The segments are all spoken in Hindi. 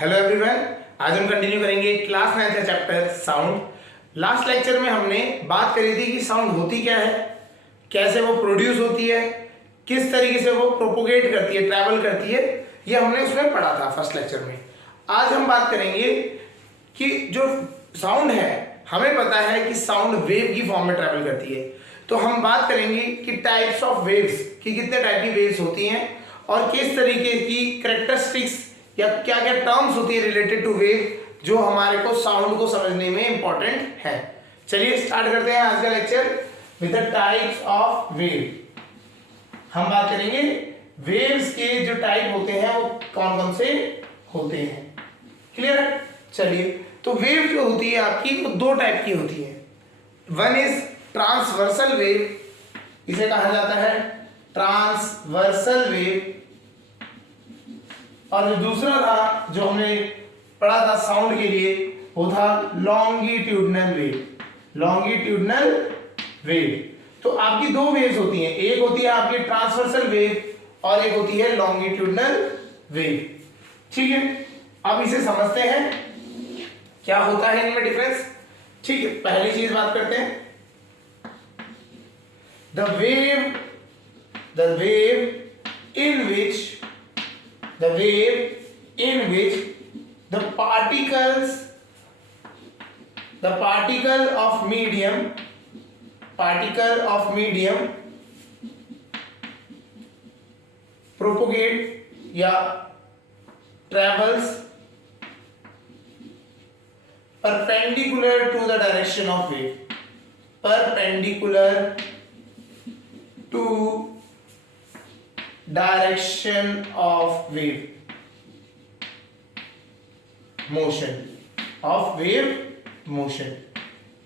हेलो एवरीवन, आज हम कंटिन्यू करेंगे क्लास 9 का चैप्टर साउंड। लास्ट लेक्चर में हमने बात करी थी कि साउंड होती क्या है, कैसे वो प्रोड्यूस होती है, किस तरीके से वो प्रोपोगेट करती है, ट्रैवल करती है, ये हमने उसमें पढ़ा था फर्स्ट लेक्चर में। आज हम बात करेंगे कि जो साउंड है, हमें पता है कि साउंड वेव की फॉर्म में ट्रैवल करती है, तो हम बात करेंगे कि टाइप्स ऑफ वेव्स की कितने टाइप की वेव्स होती हैं और किस तरीके की कैरेक्टरिस्टिक्स या क्या क्या टर्म्स होती है रिलेटेड टू वेव जो हमारे को साउंड को समझने में इंपॉर्टेंट है। चलिए स्टार्ट करते हैं आज का lecture with the types of wave. हम बात करेंगे वेव्स के जो टाइप होते हैं वो कौन कौन से होते हैं। क्लियर है? चलिए, तो वेव जो होती है आपकी वो दो टाइप की होती है। वन इज ट्रांसवर्सल वेव, इसे कहा जाता है ट्रांसवर्सल वेव, और जो दूसरा था जो हमने पढ़ा था साउंड के लिए वो था लॉन्गिट्यूडनल वेव। लॉन्गिट्यूडनल वेव, तो आपकी दो वेव्स होती हैं, एक होती है आपकी ट्रांसवर्सल वेव और एक होती है लॉन्गिट्यूडनल वेव। ठीक है, अब इसे समझते हैं क्या होता है इनमें डिफरेंस। ठीक है, पहली चीज बात करते हैं the wave in which the particle of medium propagate या travels perpendicular to the direction of wave, perpendicular to direction of wave motion,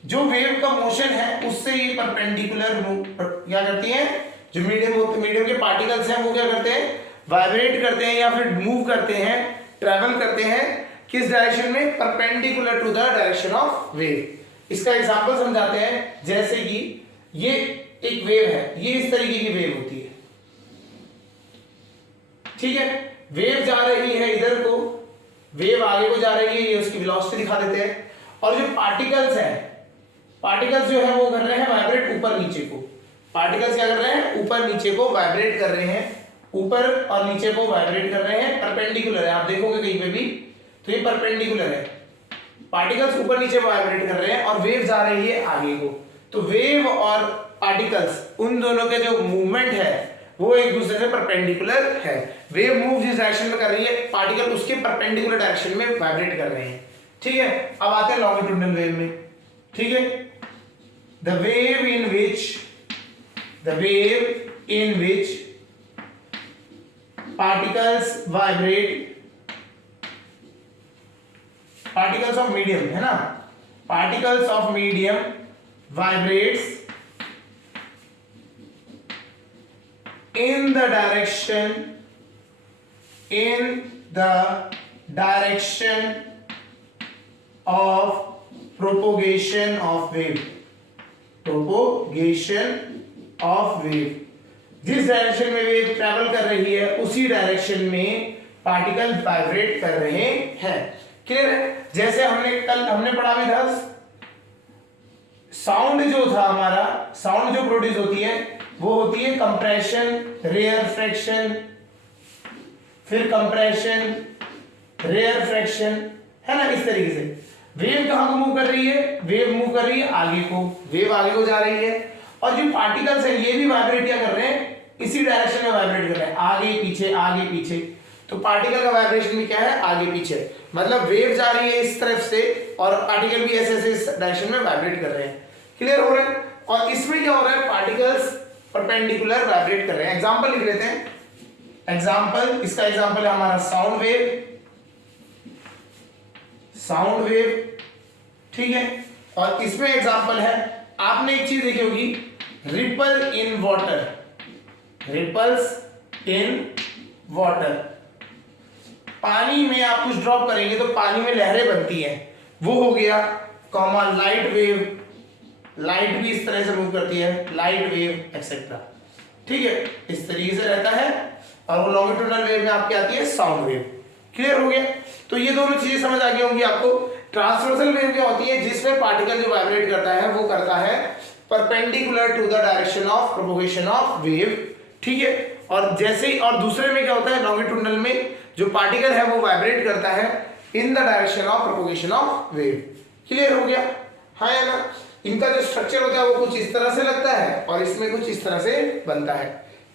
जो वेव का मोशन है उससे ये परपेंडिकुलर क्या करती हैं, जो मीडियम के पार्टिकल्स हैं वो क्या करते हैं, वाइब्रेट करते हैं या फिर मूव करते हैं, ट्रैवल करते हैं किस डायरेक्शन में, perpendicular to the direction of wave. इसका एग्जांपल समझाते हैं, जैसे कि ये एक वेव है, ये इस तरीके की वेव होती है। ठीक है, वेव जा रही है इधर को, वेव आगे को जा रही है, ये उसकी वेलोसिटी दिखा देते हैं। और जो पार्टिकल्स हैं, पार्टिकल्स जो है वो कर रहे हैं वाइब्रेट ऊपर नीचे को। पार्टिकल्स क्या कर रहे हैं, ऊपर नीचे को वाइब्रेट कर रहे हैं, ऊपर और नीचे को वाइब्रेट कर रहे हैं, परपेंडिकुलर है। आप देखोगे कहीं पे भी तो ये परपेंडिकुलर है, पार्टिकल्स ऊपर नीचे वाइब्रेट कर रहे हैं और वेव जा रही है आगे को। तो वेव और पार्टिकल्स उन दोनों के जो मूवमेंट है वो एक दूसरे से परपेंडिकुलर है। वेव मूव जिस डायरेक्शन में कर रही है, पार्टिकल उसके परपेंडिकुलर डायरेक्शन में वाइब्रेट कर रहे हैं। ठीक है, अब आते हैं लॉन्गिट्यूडनल वेव में। ठीक है, the wave in which particles vibrate, particles of medium है ना, particles of medium vibrates in the direction of propagation of wave, जिस डायरेक्शन में वेव ट्रैवल कर रही है उसी डायरेक्शन में पार्टिकल वाइब्रेट कर रहे हैं। क्लियर है? जैसे हमने पढ़ा भी था, साउंड जो था हमारा, साउंड जो प्रोड्यूस होती है वो होती है कंप्रेशन, रेयरफेक्शन, फिर कंप्रेशन, रेयरफेक्शन, है ना। इस तरीके से वेव कहां को मूव कर रही है, वेव मूव कर रही है आगे को, वेव आगे को जा रही है, और जो पार्टिकल्स हैं ये भी वाइब्रेट क्या कर रहे हैं, इसी डायरेक्शन में वाइब्रेट कर रहे हैं, आगे पीछे आगे पीछे। तो पार्टिकल का वाइब्रेशन भी क्या है, आगे पीछे, मतलब वेव जा रही है इस तरफ से और पार्टिकल भी ऐसे इस डायरेक्शन में वाइब्रेट कर रहे हैं। क्लियर हो रहा है? और इसमें क्या हो रहा है, पार्टिकल्स परपेंडिकुलर वाइब्रेट कर रहे हैं। एग्जांपल लिख लेते हैं, एग्जांपल, इसका एग्जांपल है हमारा साउंड वेव। ठीक है, और इसमें एग्जांपल है, आपने एक चीज देखी होगी, ripple in water, ripples in water. पानी में आप कुछ ड्रॉप करेंगे तो पानी में लहरें बनती हैं, वो हो गया। कॉमा लाइट वेव, लाइट भी इस तरह से मूव करती है, लाइट वेव एक्सेट्रा। ठीक है, इस तरीके से रहता है। और वो लॉन्गिट्यूडनल वेव में आपकी आती है साउंड वेव। क्लियर हो गया? तो ये दोनों चीजें समझ आ गई होंगी आपको। ट्रांसवर्सल वेव क्या होती है? जिसमें पार्टिकल जो वाइब्रेट करता है वो करता है perpendicular to the direction of propagation of wave, ठीक है। और जैसे ही, और दूसरे में क्या होता है, लॉन्गिट्यूडनल में जो पार्टिकल है वो वाइब्रेट करता है in the direction of propagation of wave. Clear हो गया? हाँ या ना? इनका जो स्ट्रक्चर होता है वो कुछ इस तरह से लगता है और इसमें कुछ इस तरह से बनता है।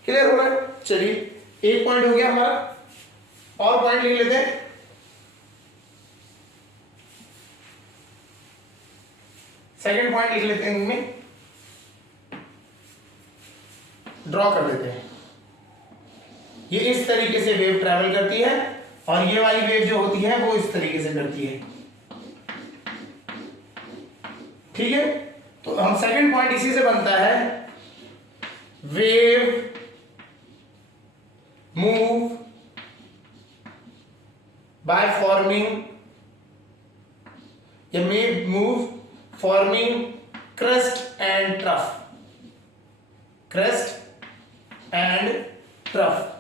क्लियर हो रहा है? चलिए, एक पॉइंट हो गया हमारा, और पॉइंट लिख लेते हैं। सेकंड पॉइंट लिख लेते हैं, इनमें ड्रॉ कर लेते हैं। ये इस तरीके से वेव ट्रैवल करती है और ये वाली वेव जो होती है वो इस तरीके से करती है, ठीक है। तो हम सेकंड पॉइंट इसी से बनता है, वेव मूव बाय फॉर्मिंग, या मे move forming crust and trough, crust and trough,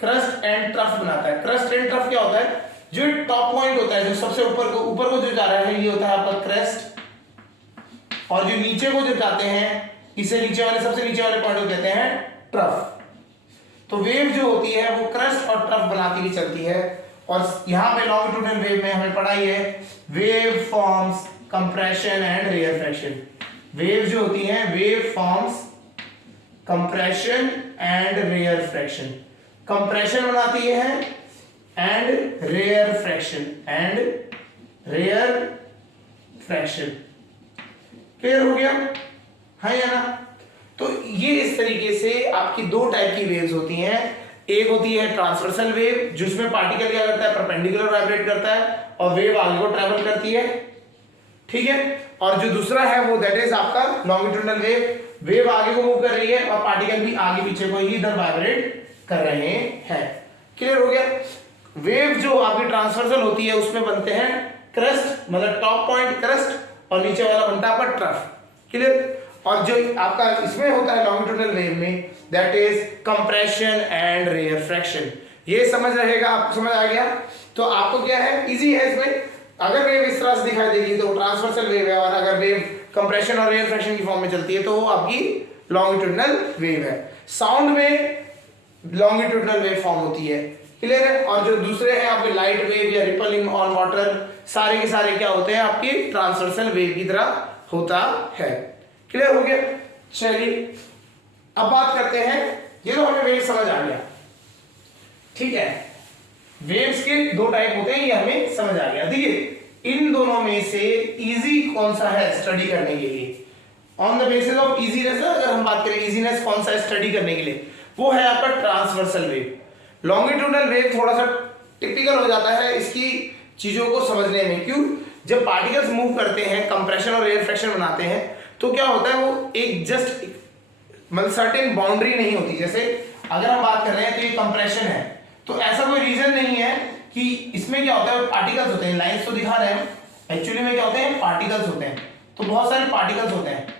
crust and trough बनाता है। क्रस्ट एंड ट्रफ क्या होता है? जो टॉप पॉइंट होता है, जो सबसे ऊपर को जो जा रहा है, ये होता है आपका क्रस्ट, और जो नीचे को जो जाते हैं, इसे नीचे वाले, सबसे नीचे वाले पॉइंट को कहते हैं ट्रफ। तो वेव जो होती है वो क्रस्ट और ट्रफ बनाती हुई चलती है। और यहां पे लॉन्गिट्यूडनल वेव में हमें पढ़ा ही है, wave forms compression and rarefaction. Wave जो होती है, wave forms compression and rarefaction, compression बनाती है एंड रेयर फ्रैक्शन, क्लियर हो गया? है या ना? तो ये इस तरीके से आपकी दो टाइप की वेव्स होती हैं। एक होती है ट्रांसवर्सल वेव, जिसमें पार्टिकल क्या करता है, परपेंडिकुलर वाइब्रेट करता है और वेव आगे को ट्रैवल करती है, ठीक है। और जो दूसरा है वो दैट इज आपका लॉन्गिट्यूडनल वेव, वेव आगे को मूव कर रही है और पार्टिकल भी आगे पीछे को ही इधर वाइब्रेट कर रहे हैं। क्लियर हो गया? वेव जो आपकी ट्रांसवर्सल होती है उसमें बनते हैं क्रस्ट, मतलब टॉप पॉइंट क्रस्ट, और नीचे वाला बनता है आपका ट्रफ। क्लियर? और जो आपका इसमें होता है लॉन्गिट्यूडनल वेव में, दैट इज कंप्रेशन एंड रेयरफ्रैक्शन। ये समझ रहेगा, आपको समझ आ गया? तो आपको क्या है, इजी है इसमें। अगर वेव इस तरह से दिखाई देगी तो ट्रांसवर्सल वेव है, और अगर वेव कंप्रेशन और रेयरफ्रैक्शन की फॉर्म में चलती है तो वो आपकी लॉन्गिट्यूडनल वेव है। साउंड में लॉन्गिट्यूडनल वेव फॉर्म होती है, क्लियर है? और जो दूसरे हैं आपके लाइट वेव या रिपलिंग ऑन वाटर, सारे के सारे क्या होते हैं, आपकी ट्रांसवर्सल वेव की तरह होता है। क्लियर हो गया? चलिए अब बात करते हैं, ये तो हमें वेव समझ आ गया, ठीक है। वेव्स के दो टाइप होते हैं, ये हमें समझ आ गया। देखिए इन दोनों में से इजी कौन सा है स्टडी करने के लिए, on the basis of easiness. अगर हम बात करें इजीनेस कौन सा है स्टडी करने के लिए, वो है आपका ट्रांसवर्सल वेव। लॉन्गिट्यूडनल वेव थोड़ा सा टिपिकल हो जाता है इसकी चीजों को समझने में। क्यों? जब पार्टिकल्स मूव करते हैं, कंप्रेशन और रेयरफ्रैक्शन बनाते हैं, तो क्या होता है, वो एक जस्ट मतलब सर्टेन बाउंड्री नहीं होती। जैसे अगर हम बात कर रहे हैं तो ये कंप्रेशन है, तो ऐसा कोई रीजन नहीं है कि इसमें क्या होता है, पार्टिकल्स होते हैं, लाइंस तो दिखा रहे हैं, एक्चुअली में क्या होते हैं, पार्टिकल्स होते हैं। तो बहुत सारे पार्टिकल्स होते हैं,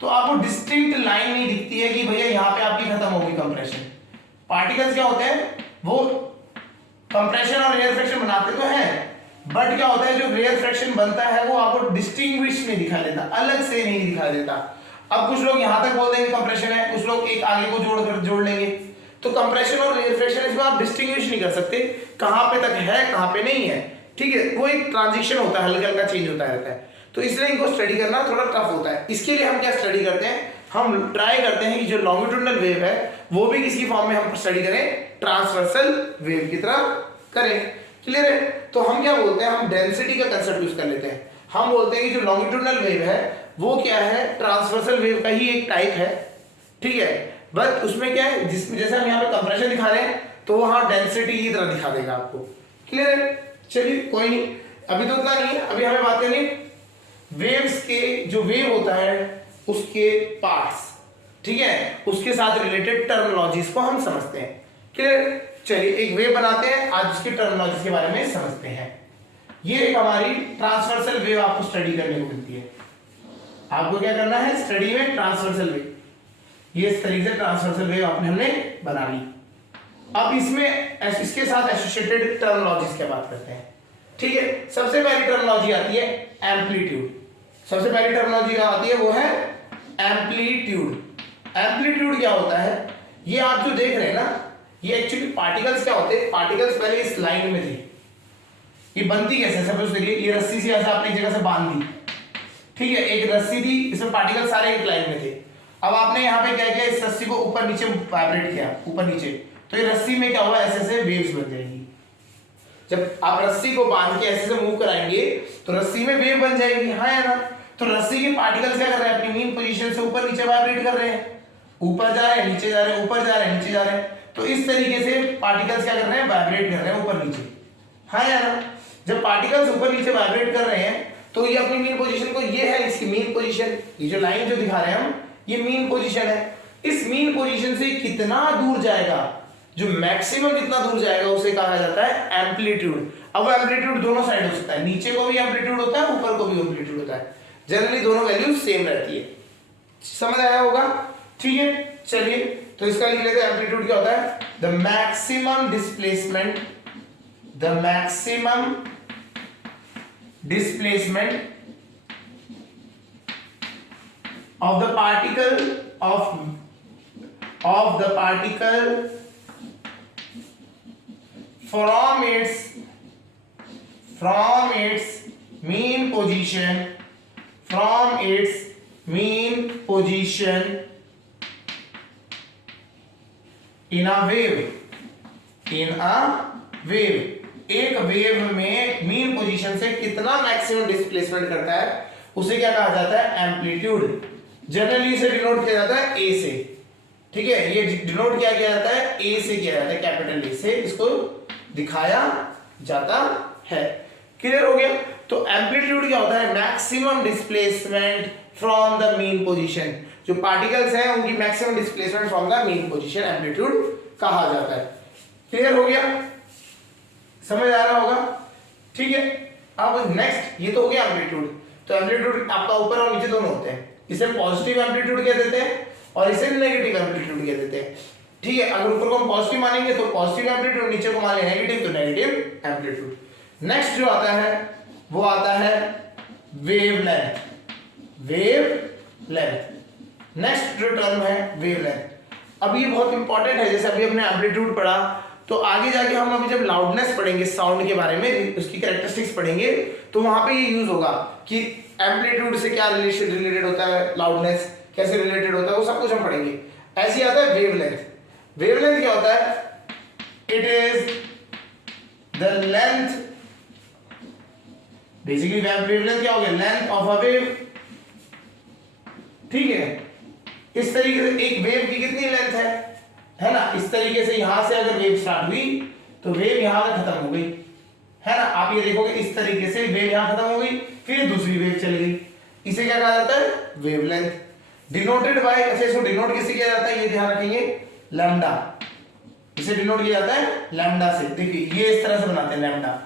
तो आपको डिस्टिंक्ट लाइन नहीं दिखती है कि भैया यहाँ पे आपकी खत्म होगी कंप्रेशन। पार्टिकल्स क्या होते हैं, वो कंप्रेशन और रेयरफ्रैक्शन बनाते तो हैं, बट क्या होता है, जो रेयरफ्रैक्शन बनता है वो आपको डिस्टिंग्विश नहीं दिखा देता, अलग से नहीं दिखा देता। अब कुछ लोग यहां तक बोल देंगे कंप्रेशन है, कुछ लोग एक आगे को जोड़ लेंगे, तो कंप्रेशन और रेयरफ्रैक्शन इसमें आप डिस्टिंग्विश नहीं कर सकते कहां पे तक है कहां पे नहीं है, ठीक है। वो एक ट्रांजिशन होता है, हल्का हल्का चेंज होता रहता है, तो इसलिए इनको स्टडी करना थोड़ा टफ होता है। इसके लिए हम क्या स्टडी करते हैं, हम ट्राई करते हैं कि जो लॉन्गिट्यूडनल वेव है वो भी किसी फॉर्म में हम स्टडी करें, ट्रांसवर्सल वेव की तरह करें। क्लियर है? तो हम क्या बोलते हैं, हम डेंसिटी का कंसेप्ट यूज कर लेते हैं। हम बोलते हैं कि जो लॉन्गिट्यूडनल वेव है वो क्या है, ट्रांसवर्सल वेव का ही एक टाइप है, ठीक है। बट उसमें क्या है, जिसमें जैसे हम यहाँ पे कंप्रेशन दिखा रहे हैं तो वहां डेंसिटी की तरह दिखा देगा आपको। क्लियर है? चलिए कोई नहीं, अभी तो उतना नहीं है, अभी हमें बात करनी वेव्स के, जो वेव होता है उसके पार्ट्स, ठीक है, उसके साथ रिलेटेड टर्मिनोलॉजीज को हम समझते हैं। क्लियर? चलिए एक वेव बनाते हैं, आज उसकी टर्मिनोलॉजी के बारे में समझते हैं। ये एक हमारी ट्रांसवर्सल वेव आपको स्टडी करने को मिलती है। आपको क्या करना है स्टडी में, ट्रांसवर्सल वेव, ये इस तरीके से ट्रांसवर्सल वेव हमने बना ली। अब इसमें इसके साथ एसोसिएटेड टर्मिनोलॉजीज की बात करते हैं। ठीक है, सबसे पहली टर्मिनोलॉजी आती है एम्पलीट्यूड। सबसे पहली टर्मिनोलॉजी आती है वो है एम्पलीट्यूड। एम्पलीट्यूड क्या होता है? ये आप जो देख रहे हैं ना, ये एक्चुअली पार्टिकल्स क्या होते हैं? पार्टिकल्स पहले इस लाइन में थे। ये बनती कैसे? सपोज करिए ये रस्सी से ऐसा आपने एक जगह से बांध दी, ठीक है, एक रस्सी थी, इसमें पार्टिकल सारे एक लाइन में थे। अब आपने यहाँ पे क्या किया, इस रस्सी को ऊपर नीचे वाइब्रेट किया, ऊपर नीचे, तो ये रस्सी में क्या हुआ, ऐसे ऐसे वेव्स बन जाएंगी। जब आप रस्सी को बांध के ऐसे से मूव कराएंगे तो रस्सी में वेव बन जाएगी, हाँ या ना? तो रस्सी के पार्टिकल्स क्या कर रहे हैं? अपनी मीन पोजीशन से ऊपर नीचे वाइब्रेट कर रहे हैं, ऊपर जा रहे हैं, नीचे जा रहे हैं, ऊपर जा रहे हैं, नीचे जा रहे हैं। तो इस तरीके से पार्टिकल्स क्या कर रहे हैं? वाइब्रेट कर रहे हैं ऊपर नीचे, हाँ या ना? जब पार्टिकल्स ऊपर नीचे वाइब्रेट कर रहे हैं तो ये अपनी मीन पोजीशन को, ये है इसकी मीन पोजीशन, ये जो लाइन जो दिखा रहे हैं हम, ये मीन पोजीशन है। इस मीन पोजीशन से कितना दूर जाएगा, जो मैक्सिमम कितना दूर जाएगा, उसे कहा जाता है एम्पलीट्यूड। अब एम्पलीट्यूड दोनों साइड हो सकता है, नीचे को भी एम्पलीट्यूड होता है, ऊपर को भी एम्पलीट्यूड होता है। जनरली दोनों वैल्यूज सेम रहती है। समझ आया होगा? ठीक है, चलिए तो इसका लिख लेते हैं। एम्पलीट्यूड क्या होता है? The maximum displacement, the maximum displacement of the particle of the particle from its mean position, from its mean position in a wave, in a wave, एक वेव में मीन पोजीशन से कितना मैक्सिमम डिस्प्लेसमेंट करता है, उसे क्या कहा जाता है? एम्पलीट्यूड। जनरली इसे डिनोट किया जाता है ए से, ठीक है, ये डिनोट किया जाता है ए से, किया जाता है कैपिटल ए से, इसको दिखाया जाता है। क्लियर हो गया? तो एम्पलीट्यूड क्या होता है? Maximum displacement from the mean position. जो पार्टिकल्स हैं उनकी maximum displacement from the mean position amplitude कहा जाता है। क्लियर हो गया? समझ आ रहा होगा? ठीक है, अब नेक्स्ट, ये तो हो गया एम्पलीट्यूड। तो एम्पलीट्यूड आपका ऊपर और नीचे दोनों होते हैं, इसे पॉजिटिव एम्पलीट्यूड कह देते हैं और इसे नेगेटिव एम्पलीट्यूड कह देते हैं। ठीक है, अगर ऊपर को हम पॉजिटिव मानेंगे तो पॉजिटिव एम्पलीट्यूड, नीचे को माने नेगेटिव तो नेगेटिव एम्पलीट्यूड। नेक्स्ट जो आता है वो आता है वेवलेंथ, वेवलेंथ। नेक्स्ट जो टर्म है वेवलेंथ। अब ये बहुत इंपॉर्टेंट है, जैसे अभी हमने एम्पलीट्यूड पढ़ा, तो आगे जाके हम अभी जब लाउडनेस पढ़ेंगे, साउंड के बारे में, उसकी कैरेक्टरिस्टिक्स पढ़ेंगे, तो वहां पे ये यूज होगा कि एम्पलीट्यूड से क्या रिलेटेड होता है, लाउडनेस कैसे रिलेटेड होता है, वो सब कुछ हम पढ़ेंगे। ऐसे आता है वेवलेंथ। वेवलेंथ क्या होता है? It is the length, basically wavelength क्या हो गया? Length of a wave. ठीक है, इस तरीके से एक वेव की कितनी लेंथ है ना? इस तरीके से यहां से अगर वेव स्टार्ट हुई तो वेव यहां पे खत्म हो गई, है ना? आप ये देखोगे इस तरीके से वेव यहां खत्म हो गई, फिर दूसरी वेव चली गई, इसे क्या कहा जाता है? वेवलेंथ। डिनोटेड बाय, अच्छा इसको डिनोट किससे किया जाता है, ये ध्यान रखेंगे, लैम्डा। इसे डिनोट किया जाता है लैम्डा से। देखिए ये इस तरह से बनाते हैं, लैम्डा,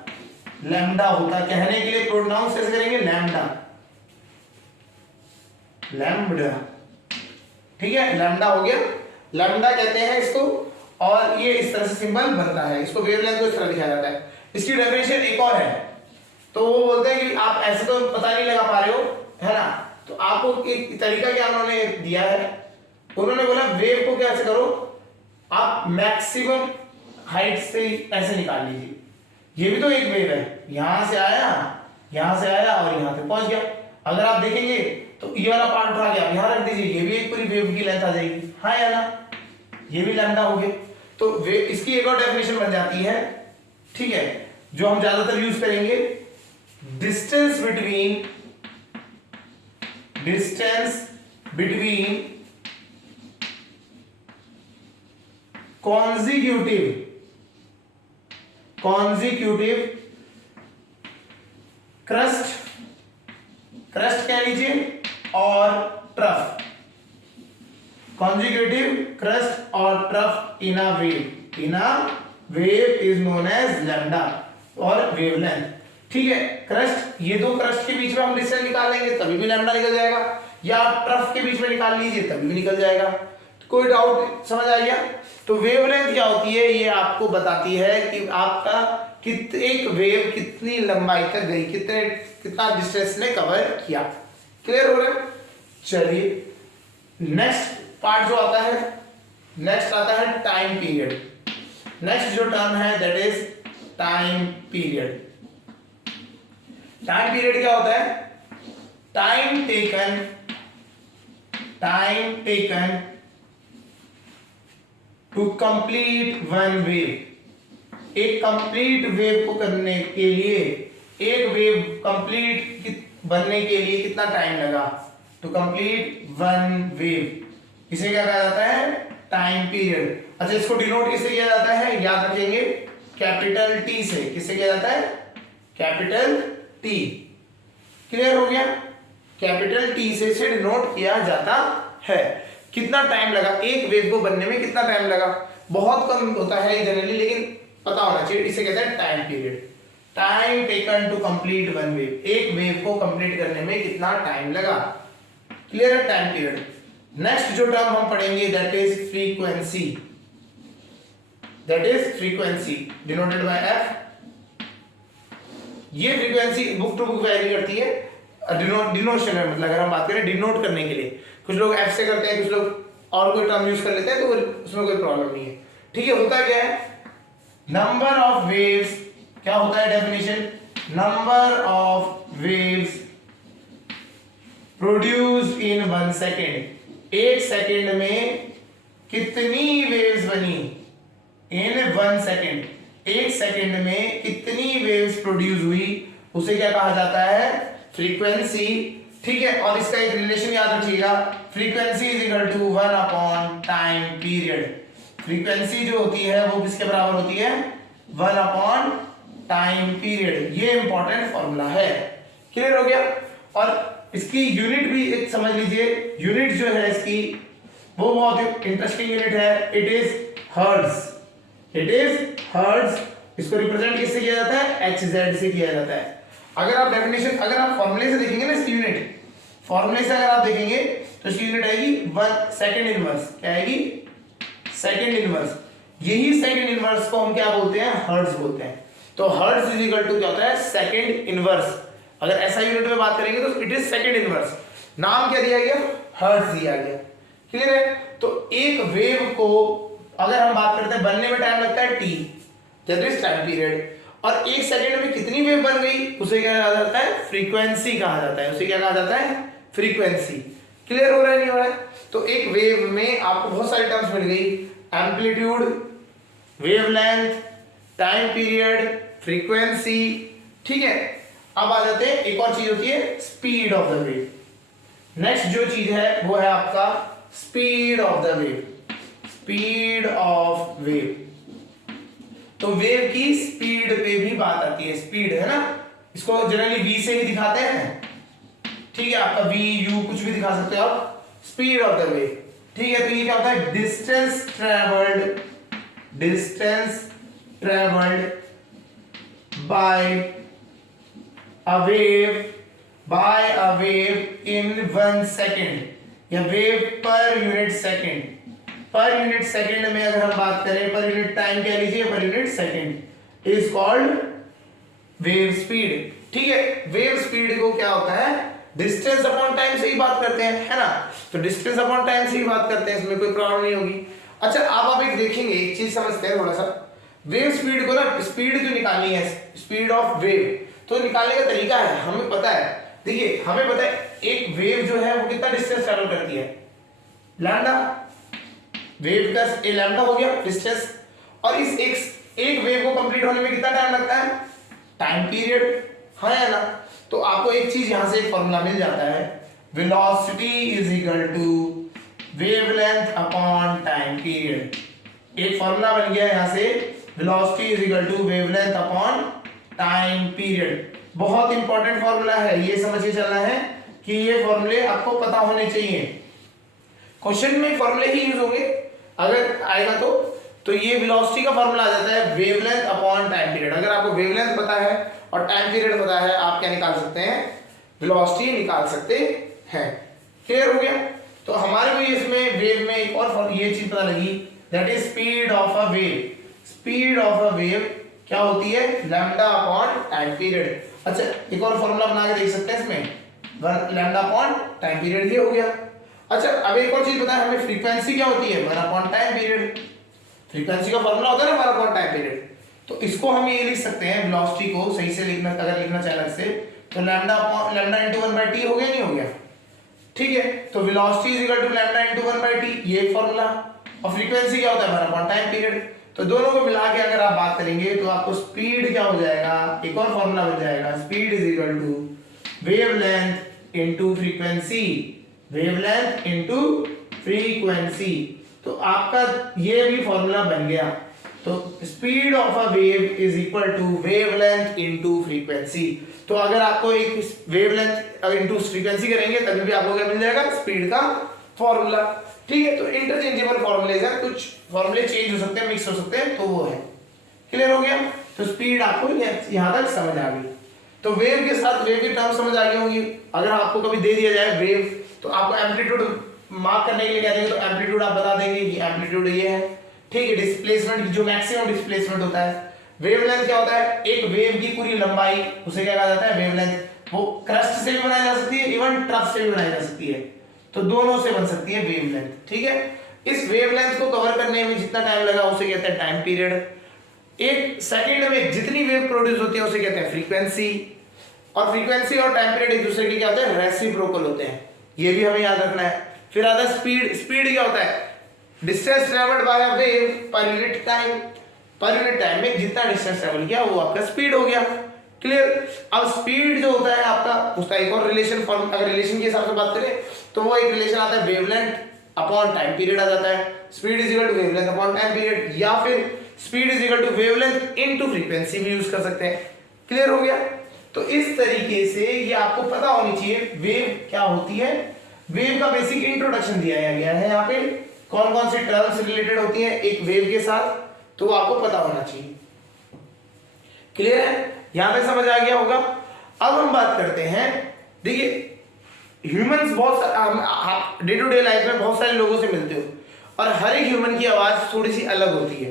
लैम्डा होता है, कहने के लिए प्रोनाउंस कैसे करेंगे? Lambda, lambda. ठीक है, लैम्डा हो गया, लैम्डा कहते हैं इसको, और ये इस तरह से सिंबल बनता है, इसको वेवलेंथ को इस तरह दिखाया जाता है। इसकी डेफिनेशन एक और है, तो वो बोलते हैं कि आप ऐसे तो पता नहीं लगा पा रहे हो, है ना? तो आपको एक तरीका क्या उन्होंने दिया है, उन्होंने बोला वेव को कैसे करो, आप मैक्सिमम हाइट से ऐसे निकाल लीजिए। ये भी तो एक वेव है, यहां से आया और यहां पे पहुंच गया। अगर आप देखेंगे तो ये वाला पार्ट उठा के आप यहां रख दीजिए, ये भी एक पूरी वेव की लेंथ आ जाएगी, हाँ या ना? ये भी लैम्डा हो गया। तो इसकी एक और डेफिनेशन बन जाती है, ठीक है, जो हम ज्यादातर यूज करेंगे, डिस्टेंस बिटवीन कॉन्जिक्यूटिव क्रस्ट कह लीजिए और ट्रफ, कॉन्जिक्यूटिव क्रस्ट और trough in a wave is known as lambda और वेवलेंथ। ठीक है, क्रस्ट, ये दो क्रस्ट के बीच में हम डिस्टेंस निकाल लेंगे तभी भी लैम्डा निकल जाएगा, या ट्रफ के बीच में निकाल लीजिए तभी भी निकल जाएगा। कोई डाउट समझ आ गया? तो वेवलेंथ क्या होती है, ये आपको बताती है कि आपका एक वेव कितनी लंबाई तक गई, कितना डिस्टेंस ने कवर किया। क्लियर हो रहा है? चलिए नेक्स्ट पार्ट जो आता है, नेक्स्ट आता है टाइम पीरियड। नेक्स्ट जो टर्म है that is time period. Time period क्या होता है? Time taken to complete one wave. एक कंप्लीट वेव को करने के लिए, एक वेव कंप्लीट बनने के लिए कितना टाइम लगा, टू कंप्लीट वन वेव, इसे क्या कहा जाता है? Time period. अच्छा, इसको डिनोट किससे किया जाता है? याद रखेंगे, कैपिटल टी से। किससे किया जाता है? Capital T. क्लियर हो गया? कैपिटल टी से इसे डिनोट किया जाता है। कितना टाइम लगा एक वेव को बनने में, कितना टाइम लगा? बहुत कम होता है जनरली, लेकिन पता होना चाहिए। इसे कहते हैं time period. Time taken to complete one wave, एक वेव को कंप्लीट करने में कितना टाइम लगा। क्लियर है? Time period. नेक्स्ट जो टर्म हम पढ़ेंगे that is frequency. That is frequency denoted by f. ये frequency book to book vary करती है, डिनोशन है, मतलब अगर हम बात करें डिनोट करने के लिए, कुछ लोग एफ से करते हैं, कुछ लोग और कोई टर्म यूज कर लेते हैं, तो उसमें कोई प्रॉब्लम नहीं है। ठीक है? होता क्या है? नंबर ऑफ वेव्स, क्या होता है definition? Number of waves produced in 1 second. एक सेकेंड में कितनी वेव्स बनी? इन 1 सेकेंड, एक सेकेंड में कितनी वेव्स प्रोड्यूस हुई, उसे क्या कहा जाता है? फ्रीक्वेंसी। ठीक है? और इसका एक रिलेशन याद रखिएगा, frequency is equal to 1 upon time period. Frequency जो होती है वो किसके बराबर होती है? 1 अपॉन टाइम पीरियड। ये इंपॉर्टेंट फॉर्मूला है। क्लियर हो गया? और इसकी यूनिट भी एक समझ लीजिए, यूनिट जो है इसकी वो बहुत इंटरेस्टिंग यूनिट है। It is hertz. It is hertz. इसको रिप्रेजेंट किससे किया जाता है? HZ से किया जाता है। अगर आप डेफिनेशन, अगर आप फॉर्मूले से देखेंगे ना इसकी यूनिट, फॉर्मूले से अगर आप देखेंगे तो इसकी यूनिट आएगी 1 सेकंड इनवर्स। क्या आएगी? Second inverse. यही सेकंड इनवर्स को हम क्या बोलते हैं? हर्ट्ज बोलते हैं। तो हर्ट्ज इज इक्वल टू क्या होता है? Second inverse. अगर ऐसा यूनिट में बात करेंगे तो इट इज सेकंड इनवर्स। नाम क्या दिया गया? हर्ट्ज दिया गया। क्लियर है? तो एक वेव को अगर हम बात करते हैं बनने में टाइम लगता है t, that is time period, और एक सेकंड में कितनी वेव बन गई उसे क्या कहा जाता है? फ्रीक्वेंसी कहा जाता है। उसे क्या कहा जाता है? फ्रीक्वेंसी। क्लियर हो रहा है नहीं हो रहा है? तो एक वेव में आपको बहुत सारी टर्म्स मिल गई, amplitude, wavelength, time period, frequency. ठीक है? अब आ जाते हैं, एक और चीज होती है speed of the wave. Next जो चीज है वो है आपका speed of the wave. Speed of wave, तो वेव की स्पीड पे भी बात आती है। स्पीड है ना, इसको जनरली v से ही दिखाते हैं। ठीक है? आपका v, u कुछ भी दिखा सकते हो आप। Speed of the wave. ठीक है? तो ये क्या होता है? Distance travelled by a wave in 1 second, या wave per unit second. Per unit second में अगर हम बात करें, पर यूनिट टाइम कह लीजिए, पर unit second is called wave speed. ठीक है? वेव स्पीड को क्या होता है? डिस्टेंस अपॉन टाइम से ही बात करते हैं, है ना? तो डिस्टेंस अपॉन टाइम से ही बात करते हैं, इसमें कोई प्रॉब्लम नहीं होगी। अच्छा, अब आप एक देखेंगे, एक चीज समझते हैं थोड़ा सा। वेव स्पीड को ना, स्पीड जो निकालनी है, स्पीड ऑफ वेव, तो निकालने का तरीका है, हमें पता है। देखिए, हमें पता है एक वेव जो है वो कितना डिस्टेंस ट्रैवल करती है? लैम्डा। वेव का ए लैम्डा हो गया डिस्टेंस, और इस एक वेव को कंप्लीट होने में कितना टाइम लगता है? टाइम पीरियड, हाँ या ना? तो आपको एक चीज यहां से एक फॉर्मूला मिल जाता है, velocity is equal to wavelength upon time period. एक फॉर्मूला बन गया यहां से, velocity is equal to wavelength upon time period. बहुत इंपॉर्टेंट फॉर्मूला है, ये समझ के चलना है कि ये फॉर्मूले आपको पता होने चाहिए। क्वेश्चन में फॉर्मूले ही यूज होंगे अगर आएगा तो ये वेलोसिटी का फॉर्मूला आ जाता है वेवलेंथ अपॉन टाइम पीरियड। अगर आपको वेवलेंथ पता है और टाइम पीरियड पता है, आप क्या निकाल सकते हैं? वेलोसिटी निकाल सकते हैं। क्लियर हो गया? तो हमारे को इसमें वेव में एक और ये चीज पता लगी, that is speed of a wave. Speed of a wave क्या होती है, लैम्डा अपॉन टाइम पीरियड। अच्छा एक और फॉर्मूला बना के देख सकते हैं इसमें, लैम्डा अपॉन टाइम पीरियड, ये हो गया। अच्छा अब एक और चीज बताएं हमें, फ्रीक्वेंसी क्या होती है, 1 अपॉन टाइम पीरियड। फ्रीक्वेंसी का फॉर्मूला होता है ना 1 अपॉन टाइम पीरियड। तो इसको हम ये लिख सकते हैं, वेलोसिटी को सही से लिखना, अगर लिखना चाहे अलग से, तो lambda upon lambda into 1/t हो गया, नहीं हो गया, ठीक है। तो velocity is equal to lambda into 1/t, ये एक फॉर्मूला। और फ्रीक्वेंसी क्या होता है, 1 अपॉन टाइम पीरियड। तो दोनों को मिला के अगर आप बात करेंगे तो आपको स्पीड क्या हो जाएगा, एक और फॉर्मूला बन जाएगा, speed is equal to wavelength into frequency, wavelength into frequency. तो आपका ये भी फॉर्मूला बन गया। तो speed of a wave is equal to wavelength into frequency. तो अगर आपको एक वेवलेंथ इनटू फ्रीक्वेंसी करेंगे तभी भी आपको क्या मिल जाएगा, स्पीड का फॉर्मूला, ठीक है। तो इंटरचेंजेबल फॉर्मूलेज है, कुछ फॉर्मूले चेंज हो सकते हैं, मिक्स हो सकते हैं, तो वो है। क्लियर हो गया। तो स्पीड आपको यहां तक समझ आ गई। तो वेव के साथ वेव की टर्म समझ आ गई होंगी। अगर आपको कभी दे दिया जाए वेव, तो आपको एम्पलीट्यूड मार्क करने के लिए कह देंगे, तो एम्पलीट्यूड आप बता देंगे कि एम्पलीट्यूड ये है, ठीक है। डिस्प्लेसमेंट जो मैक्सिमम डिस्प्लेसमेंट होता है। वेवलेंथ क्या होता है, एक वेव की पूरी लंबाई, उसे क्या कहा जाता है, वेवलेंथ। वो क्रस्ट से भी बनाई जा सकती है, इवन ट्रफ से भी बनाई जा सकती है, तो दोनों से बन सकती है वेवलेंथ, ठीक है। इस वेवलेंथ को कवर करने में जितना टाइम लगा उसे कहते हैं टाइम पीरियड। एक सेकंड में जितनी वेव प्रोड्यूस होती है उसे कहते हैं फ्रीक्वेंसी। और फ्रीक्वेंसी और टाइम पीरियड एक दूसरे के क्या होते हैं, रेसिप्रोकल होते हैं, ये भी हमें याद रखना है। फिर आता है स्पीड। स्पीड क्या होता है, distance travelled by a wave per unit time. Per unit time में जितना डिस्टेंस ट्रेवल किया वो आपका स्पीड हो गया। क्लियर। अब स्पीड जो होता है आपका, उसका एक और रिलेशन फॉर्म, अगर रिलेशन के हिसाब से बात करें तो वो एक रिलेशन आता है वेवलेंथ अपॉन टाइम पीरियड आ जाता है। Speed is equal to wavelength upon time period, या फिर speed is equal to wavelength into frequency भी यूज कर सकते हैं। क्लियर हो गया। तो इस तरीके से ये आपको पता होनी चाहिए वेव क्या होती है। वेव का बेसिक इंट्रोडक्शन दिया गया है यहाँ पे, कौन कौन सी टर्म्स रिलेटेड होती हैं एक वेव के साथ, तो आपको पता होना चाहिए। क्लियर है, यहां तक समझ आ गया होगा। अब हम बात करते हैं, देखिए ह्यूमंस बहुत डे टू डे लाइफ में बहुत सारे लोगों से मिलते हो, और हर एक ह्यूमन की आवाज थोड़ी सी अलग होती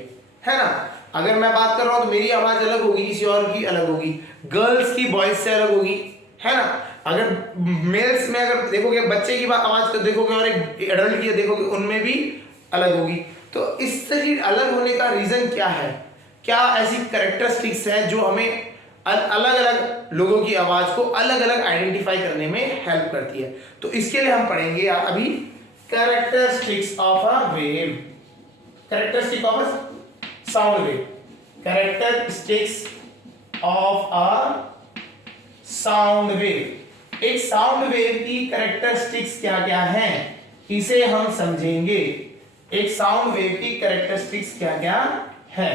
है ना। अगर मैं बात कर रहा हूं तो मेरी आवाज अलग होगी, किसी और की अलग होगी, गर्ल्स की बॉयज से अलग होगी, है ना। अगर मेल्स में अगर देखोगे बच्चे की आवाज तो देखोगे, और एक एडल्ट की देखोगे, उनमें भी अलग होगी। तो इस तरह अलग होने का रीजन क्या है, क्या ऐसी कैरेक्टरिस्टिक्स हैं जो हमें अलग अलग लोगों की आवाज को अलग अलग आइडेंटिफाई करने में हेल्प करती है। तो इसके लिए हम पढ़ेंगे अभी characteristics of a wave, characteristic of a sound wave, characteristics of a sound wave. एक साउंड वेव की कैरेक्टरिस्टिक्स क्या क्या हैं इसे हम समझेंगे। एक साउंड वेव की कैरेक्टरिस्टिक्स क्या क्या है।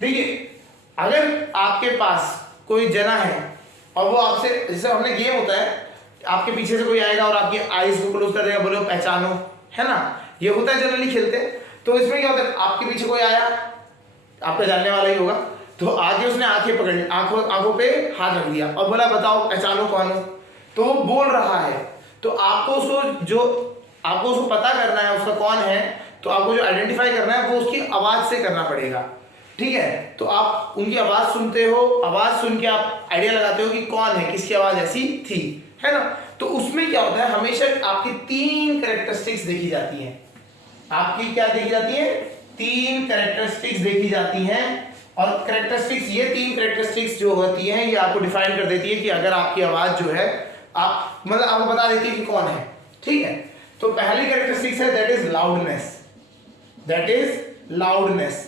देखिए अगर आपके पास कोई जना है और वो आपसे, जैसे हमने गेम होता है, आपके पीछे से कोई आएगा और आपकी आईज को क्लोज कर देगा, बोलो पहचानो, है ना, ये होता है जनरली खेलते हैं। तो इसमें क्या होता है, आपके पीछे कोई आया, आपका जानने वाला ही होगा, तो आगे उसने आंखें पकड़ ली, आंखों पे हाथ रख दिया और बोला बताओ पहचानो कौन हो। तो वो बोल रहा है, तो आपको उसको पता करना है उसका कौन है, तो आपको जो आइडेंटिफाई करना है वो उसकी आवाज से करना पड़ेगा, ठीक है। तो आप उनकी आवाज सुनते हो, आवाज सुन के आप आइडिया लगाते हो कि कौन है, किसकी आवाज ऐसी थी, है ना। तो उसमें क्या होता है, हमेशा आपकी 3 कैरेक्टरिस्टिक्स देखी जाती हैं। आपकी क्या देखी जाती है, 3 कैरेक्टरिस्टिक्स देखी जाती हैं। और कैरेक्टरिस्टिक्स, ये 3 कैरेक्टरिस्टिक्स जो होती हैं ये आपको डिफाइन कर देती है कि अगर आपकी आवाज जो है आप मतलब आपको बता देती है कि कौन है, ठीक है। तो पहली कैरेक्टरिस्टिक्स है that is loudness, that is loudness,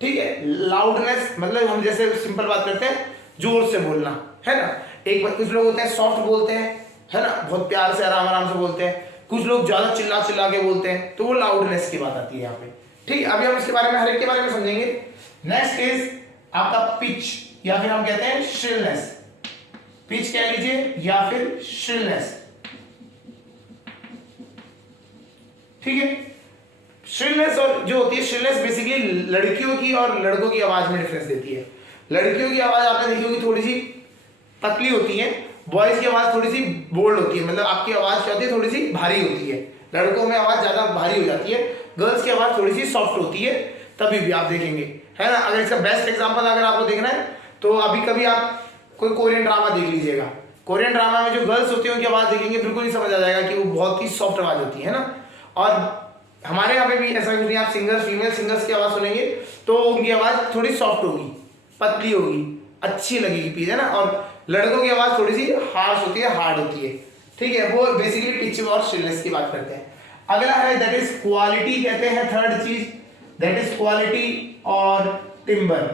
ठीक है। लाउडनेस मतलब हम जैसे सिंपल बात करते हैं, जोर से बोलना, है ना। एक बार कुछ लोग होते हैं सॉफ्ट बोलते हैं, है ना, बहुत प्यार से आराम आराम से बोलते हैं। कुछ लोग ज्यादा चिल्ला चिल्ला के बोलते हैं, तो वो लाउडनेस की बात आती है यहाँ पे, ठीक है। अभी हम इसके बारे में, हर एक के बारे में समझेंगे। नेक्स्ट इज आपका पिच, या फिर हम कहते हैं श्रिलनेस। पिच कह लीजिए या फिर श्रिलनेस, ठीक है। श्रिलनेस और जो होती है, श्रिलनेस बेसिकली लड़कियों की और लड़कों की आवाज में डिफरेंस देती है। लड़कियों की आवाज आपने देखी होगी थोड़ी सी पतली होती है, बॉयज की आवाज थोड़ी सी बोल्ड होती है, मतलब आपकी आवाज क्या होती है, थोड़ी सी भारी होती है। लड़कों में आवाज ज्यादा भारी हो जाती है, गर्ल्स की आवाज थोड़ी सी सॉफ्ट होती है, तभी भी आप देखेंगे, है ना। अगर इसका बेस्ट एग्जांपल अगर आपको देखना है तो अभी कभी आप कोई कोरियन ड्रामा देख लीजिएगा, कोरियन ड्रामा में जो गर्ल्स होती है उनकी आवाज देखेंगे बिल्कुल ही समझ आ जाएगा कि वो बहुत ही सॉफ्ट आवाज होती है ना। और हमारे यहाँ पे भी ऐसा कुछ नहीं, आप सिंगर्स, फीमेल सिंगर्स की आवाज सुनेंगे तो उनकी आवाज थोड़ी सॉफ्ट होगी, पतली होगी, अच्छी लगेगी पीछे, है ना। और लड़कों की आवाज थोड़ी सी हार्श होती है, हार्ड होती है, ठीक है। वो बेसिकली पिच और श्रिलनेस की बात करते हैं। अगला है दैट इज क्वालिटी, कहते हैं थर्ड चीज, दैट इज क्वालिटी और टिम्बर।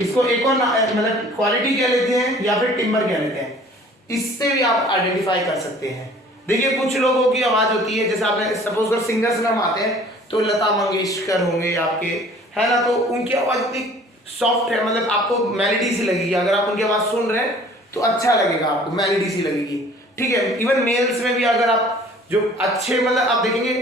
इसको एक और मतलब क्वालिटी कह लेते हैं या फिर टिम्बर कह लेते हैं, इससे भी आप आइडेंटिफाई कर सकते हैं। देखिए कुछ लोगों की आवाज होती है, जैसे आपने सपोज कर सिंगर्स में हम आते हैं तो लता मंगेशकर होंगे आपके, है ना, तो उनकी आवाज इतनी सॉफ्ट है, मतलब आपको मेलोडी सी लगेगी। अगर आप उनकी आवाज सुन रहे हैं तो अच्छा लगेगा आपको, मेलोडी सी लगेगी, ठीक है। इवन मेल्स में भी अगर आप जो अच्छे मतलब आप देखेंगे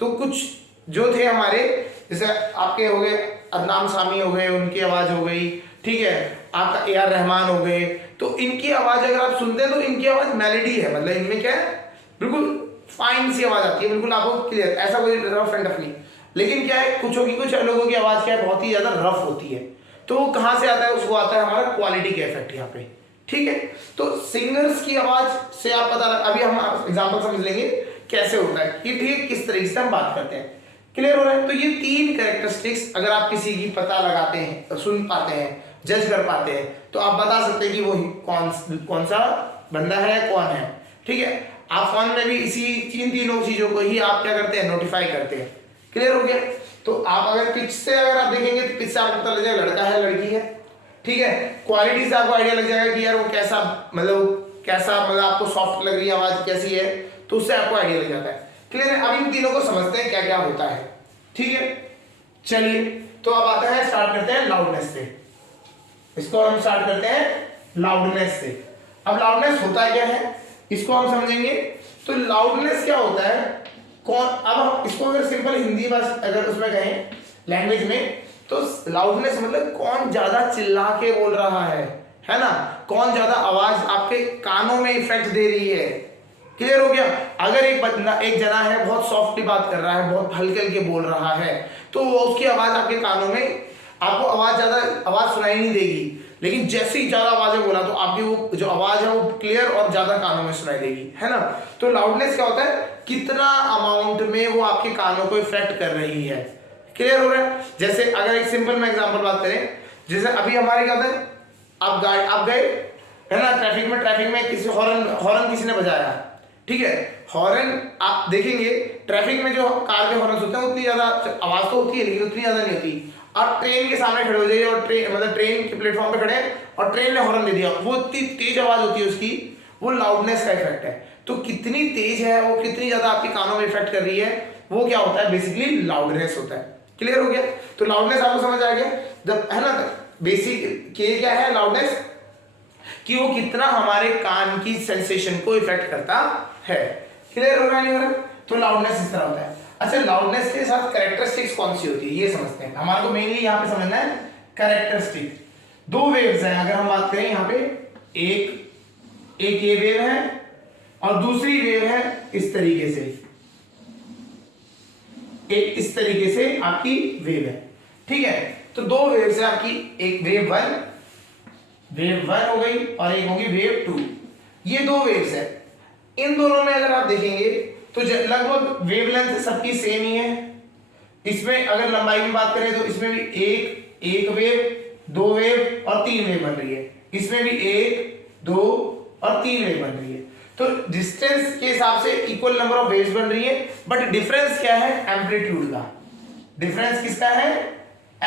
तो कुछ जो थे हमारे, जैसे आपके हो गए अदनाम सामी हो गए, उनकी आवाज हो गई, ठीक है, आपका ए आर रहमान हो गए, तो इनकी आवाज अगर आप सुनते हैं तो इनकी आवाज मेलोडी है, मतलब इनमें क्या है बिल्कुल फाइन सी आवाज आती है, बिल्कुल आपको क्लियर, ऐसा कोई रफ एंड टफ नहीं। लेकिन क्या है कुछ लोगों की आवाज क्या है बहुत ही ज्यादा रफ होती है, तो वो कहां से आता है, उसको आता है हमारा क्वालिटी का इफेक्ट यहाँ पे, ठीक है। तो सिंगर्स की आवाज से आप पता अभी हम एग्जांपल समझ लेंगे कैसे होता है कि ठीक है किस तरीके से हम बात करते हैं, क्लियर हो रहा है। तो ये 3 कैरेक्टरिस्टिक्स अगर आप किसी की पता लगाते हैं, सुन पाते हैं, जज कर पाते हैं, तो आप बता सकते हैं कि वो कौन सा बंदा है, कौन है, ठीक है। आप फोन में भी इसी तीनों चीजों को ही आप क्या करते हैं, नोटिफाई करते हैं, क्लियर हो गया। तो आप अगर पिच से अगर आप देखेंगे तो पिच से आपको पता लग जाएगा लड़का है लड़की है, ठीक है। क्वालिटी से आपको आइडिया लग जाएगा कि यार वो कैसा मतलब आपको सॉफ्ट लग रही है आवाज कैसी है, तो उससे आपको आइडिया लग जाता है, क्लियर है। अब इन तीनों को समझते हैं क्या क्या होता है, ठीक है। चलिए तो अब आता है, स्टार्ट करते हैं लाउडनेस से। इसको हम स्टार्ट करते हैं लाउडनेस से। अब लाउडनेस होता क्या है इसको हम समझेंगे। तो लाउडनेस क्या होता है, कौन, अब हम इसको अगर सिंपल हिंदी बस अगर उसमें कहें लैंग्वेज में, तो लाउडनेस मतलब कौन ज्यादा चिल्ला के बोल रहा है ना, कौन ज्यादा आवाज आपके कानों में इफेक्ट दे रही है, क्लियर हो गया। अगर एक जना है बहुत सॉफ्टली बात कर रहा है, बहुत हल्के हल्के बोल रहा है, तो उसकी आवाज आपके कानों में, आपको आवाज सुनाई नहीं देगी। लेकिन जैसे ही ज्यादा आवाजें बोला तो आपकी वो जो आवाज है वो क्लियर और ज्यादा कानों में सुनाई देगी, है ना। तो लाउडनेस क्या होता है, कितना अमाउंट में वो आपके कानों को इफेक्ट कर रही है, क्लियर हो रहा है। जैसे अगर एक सिंपल में एग्जांपल बात करें, जैसे अभी हमारे क्या होता है, आप गए है ना ट्रैफिक में किसी हॉर्न किसी ने बजाया, ठीक है। हॉर्न आप देखेंगे ट्रैफिक में जो कार के हॉर्न होते हैं उतनी ज्यादा आवाज तो होती है लेकिन उतनी ज्यादा नहीं होती। आप ट्रेन के सामने खड़े हो जाइए और ट्रेन के प्लेटफॉर्म पे खड़े हैं और ट्रेन ने हॉर्न दे दिया, वो इतनी तेज आवाज होती है उसकी, वो लाउडनेस का इफेक्ट है। तो कितनी तेज है वो, कितनी ज्यादा आपके कानों में इफेक्ट कर रही है, वो क्या होता है, बेसिकली लाउडनेस होता है, क्लियर हो गया। तो लाउडनेस आपको समझ आ गया, जब है ना बेसिक के क्या है लाउडनेस, कि वो कितना हमारे कान की सेंसेशन को इफेक्ट करता है, क्लियर हो रहा है। तो लाउडनेस इस तरह होता है। अच्छा, लाउडनेस के साथ कैरेक्टरिस्टिक्स कौन सी होती है ये समझते हैं। हमारे को मेनली यहाँ पे समझना है कैरेक्टरिस्टिक्स। 2 वेव्स हैं, अगर हम बात करें यहाँ पे एक ये वेव है और दूसरी वेव है इस तरीके से, एक इस तरीके से आपकी वेव है, ठीक है। तो 2 वेव्स है आपकी, एक वेव 1 हो गई और एक होगी वेव 2। ये 2 वेव्स है। इन दोनों में अगर आप देखेंगे तो लगभग वेवलेंथ सबकी सेम ही है। इसमें अगर लंबाई में बात करें तो इसमें भी एक वेव, 2 वेव और 3 वेव बन रही है। इसमें भी 1, 2 और 3 वेव बन रही है। तो डिस्टेंस के हिसाब से इक्वल नंबर ऑफ वेव्स बन रही है, बट डिफरेंस क्या है, एम्पलीट्यूड का। डिफरेंस किसका है,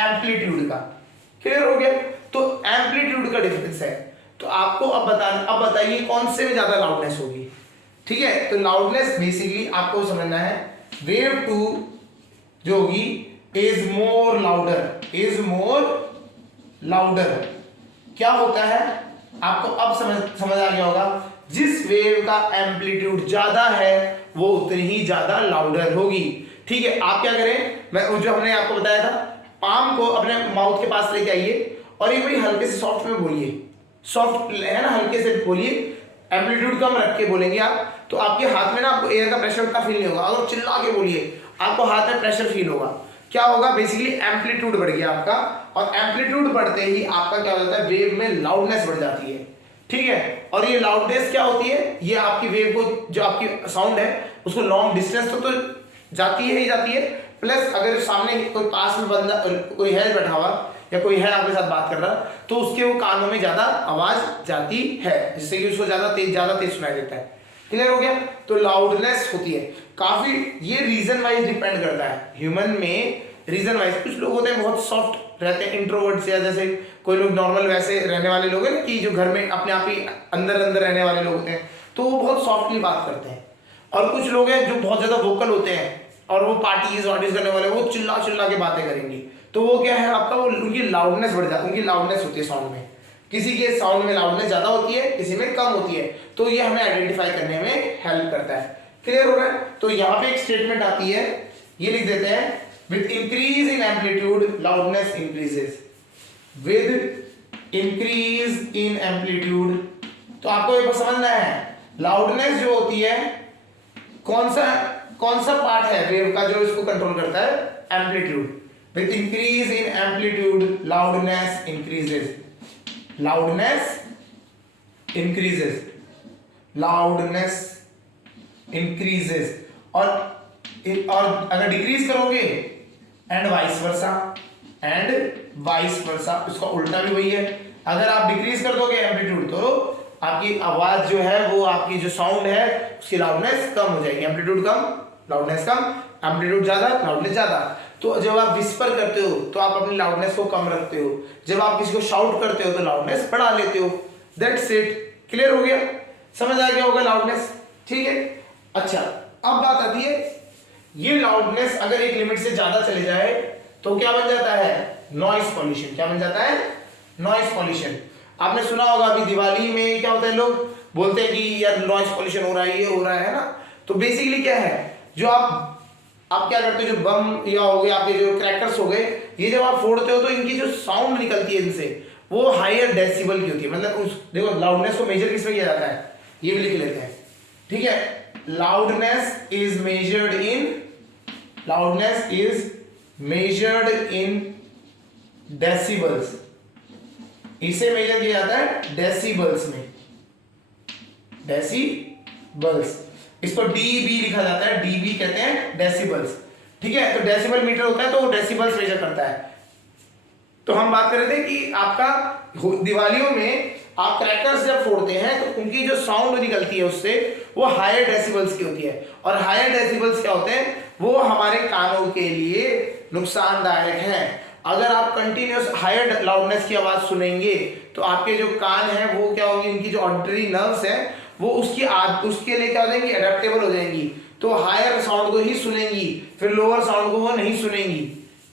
एम्पलीट्यूड का, क्लियर हो गया। तो एम्पलीट्यूड का डिफरेंस है। तो आपको अब बताइए कौन से में ज्यादा लाउडनेस होगी, ठीक है। तो लाउडनेस बेसिकली आपको समझना है, वेव 2 जो होगी इज मोर लाउडर। क्या होता है आपको अब समझ आ गया होगा, जिस वेव का एम्पलीट्यूड ज्यादा है वो उतनी ही ज्यादा लाउडर होगी, ठीक है। आप क्या करें, मैं जो हमने आपको बताया था, पाम को अपने माउथ के पास लेके आइए और एक भाई हल्के से सॉफ्ट में बोलिए, सॉफ्ट है ना, हल्के से बोलिए, एम्पलीट्यूड कम रख के बोलेंगे आप, तो आपके हाथ में ना आपको एयर का प्रेशर उतना फील नहीं होगा। अगर चिल्ला के बोलिए, आपको हाथ में प्रेशर फील होगा। क्या होगा, बेसिकली एम्पलीट्यूड बढ़ गया आपका, और एम्पलीट्यूड बढ़ते ही आपका क्या हो जाता है, वेव में लाउडनेस बढ़ जाती है। ठीक है, और ये लाउडनेस क्या होती है, ये आपकी वेव को, जो आपकी साउंड है उसको लॉन्ग डिस्टेंस तो जाती है ही जाती है, प्लस अगर सामने कोई पास में बंदा कोई है बैठा हुआ या कोई है आपके साथ बात कर रहा, तो उसके वो कानों में ज्यादा आवाज जाती है, जिससे कि उसको ज्यादा तेज सुनाई देता है। क्लियर हो गया। तो लाउडनेस होती है काफी, ये रीजन वाइज डिपेंड करता है ह्यूमन में, रीजन वाइज। कुछ लोग होते हैं बहुत सॉफ्ट रहते हैं, इंट्रोवर्ट्स, या जैसे कोई लोग नॉर्मल वैसे रहने वाले लोग हैं कि जो घर में अपने आप ही अंदर अंदर रहने वाले लोग होते हैं, तो वो बहुत सॉफ्टली बात करते हैं। और कुछ लोग हैं जो बहुत ज्यादा वोकल होते हैं और वो पार्टीज वार्टीज करने वाले, वो चिल्ला चिल्ला के बातें करेंगे, तो वो क्या है आपका, वो उनकी लाउडनेस बढ़ जाती है, उनकी लाउडनेस होती है साउंड में। किसी के साउंड में लाउडनेस ज्यादा होती है, किसी में कम होती है, तो ये हमें आइडेंटिफाई करने में हेल्प करता है। क्लियर हो रहा है। तो यहाँ पे एक स्टेटमेंट आती है, ये लिख देते हैं, with increase in amplitude loudness increases, with increase in amplitude. तो आपको ये समझना है, लाउडनेस जो होती है, कौन सा पार्ट है वेव का जो इसको कंट्रोल करता है, amplitude. With increase in amplitude loudness increases, loudness increases, loudness increases. और अगर डिक्रीज करोगे एंड वाइस वर्सा, इसका उल्टा भी वही है। अगर आप डिक्रीज कर दोगे एम्पलीट्यूड, तो आपकी आवाज जो है, वो आपकी जो साउंड है उसकी लाउडनेस कम हो जाएगी। एम्पलीट्यूड कम, लाउडनेस कम, एम्पलीट्यूड ज्यादा, लाउडनेस ज्यादा। तो जब आप विस्पर करते हो तो आप अपनी लाउडनेस को कम रखते हो, जब आप किसी को शाउट करते हो तो लाउडनेस बढ़ा लेते हो। That's it. क्लियर हो गया, समझ आ गया होगा लाउडनेस। ठीक है, अच्छा अब बात आती है, ये लाउडनेस अगर एक लिमिट से ज्यादा चले जाए तो क्या बन जाता है, नॉइस पॉल्यूशन। क्या बन जाता है, नॉइस पॉल्यूशन। आपने सुना होगा अभी दिवाली में क्या होता है, लोग बोलते हैं कि यार नॉइस पॉल्यूशन हो रहा है, ये हो रहा है ना। तो बेसिकली क्या है, जो आप क्या करते हो, जो बम या हो गए आपके जो क्रैकर्स हो गए, ये जब आप फोड़ते हो तो इनकी जो साउंड निकलती है इनसे, वो हायर डेसिबल की होती है। मतलब उस देखो लाउडनेस को मेजर किसमें किया जाता है, ये भी लिख लेते हैं। ठीक है, loudness is measured in decibels. इसे मेजर किया जाता है डेसिबल्स में, डेसिबल्स। इसको डीबी लिखा जाता है, डीबी कहते हैं डेसिबल्स। ठीक है, तो डेसिबल मीटर होता है, तो वो डेसिबल्स मेजर करता है। तो हम बात कर रहे थे कि आपका दिवालियों में आप क्रैकर्स जब फोड़ते हैं तो उनकी जो साउंड निकलती है उससे, वो हायर डेसिबल्स की होती है। और हायर डेसिबल्स क्या होते हैं, वो हमारे कानों के लिए नुकसानदायक हैं। अगर आप कंटिन्यूस हायर लाउडनेस की आवाज सुनेंगे तो आपके जो कान हैं वो क्या होंगे, उनकी जो ऑडिटरी नर्व्स हैं वो उसके लिए क्या हो जाएंगी, अडेप्टेबल हो जाएंगी, तो हायर साउंड को ही सुनेंगी, फिर लोअर साउंड को वो नहीं सुनेंगी।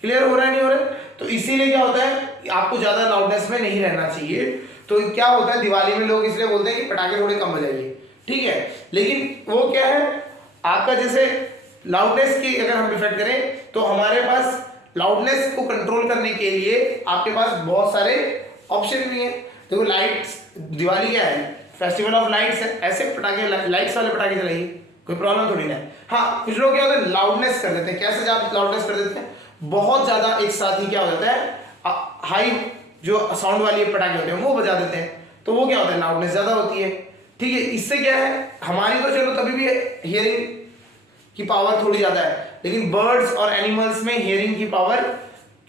क्लियर हो रहा है, नहीं हो रहा है। तो इसीलिए क्या होता है, आपको ज्यादा लाउडनेस में नहीं रहना चाहिए। तो क्या होता है, दिवाली में लोग इसलिए बोलते हैं कि पटाखे थोड़े कम बजाइए। ठीक है, लेकिन वो क्या है, आपका जैसे लाउडनेस की अगर हम इफेक्ट करें तो हमारे पास लाउडनेस को कंट्रोल करने के लिए आपके पास बहुत सारे ऑप्शन भी हैं। देखो लाइट्स, दिवाली क्या है, फेस्टिवल ऑफ लाइट्स है, ऐसे पटाखे, लाइट्स वाले पटाखे चलाइए, कोई प्रॉब्लम थोड़ी ना है। हाँ, कुछ लोग क्या होता है, लाउडनेस कर देते हैं। कैसे आप लाउडनेस कर देते हैं, बहुत ज्यादा एक साथ ही क्या हो जाता है, हाई जो साउंड वाली पटाखे होते हैं वो बजा देते हैं, तो वो क्या होता है, लाउडनेस ज्यादा होती है। ठीक है, इससे क्या है, हमारी तो चलो तभी भी हियरिंग की पावर थोड़ी ज्यादा है, लेकिन बर्ड्स और एनिमल्स में हियरिंग की पावर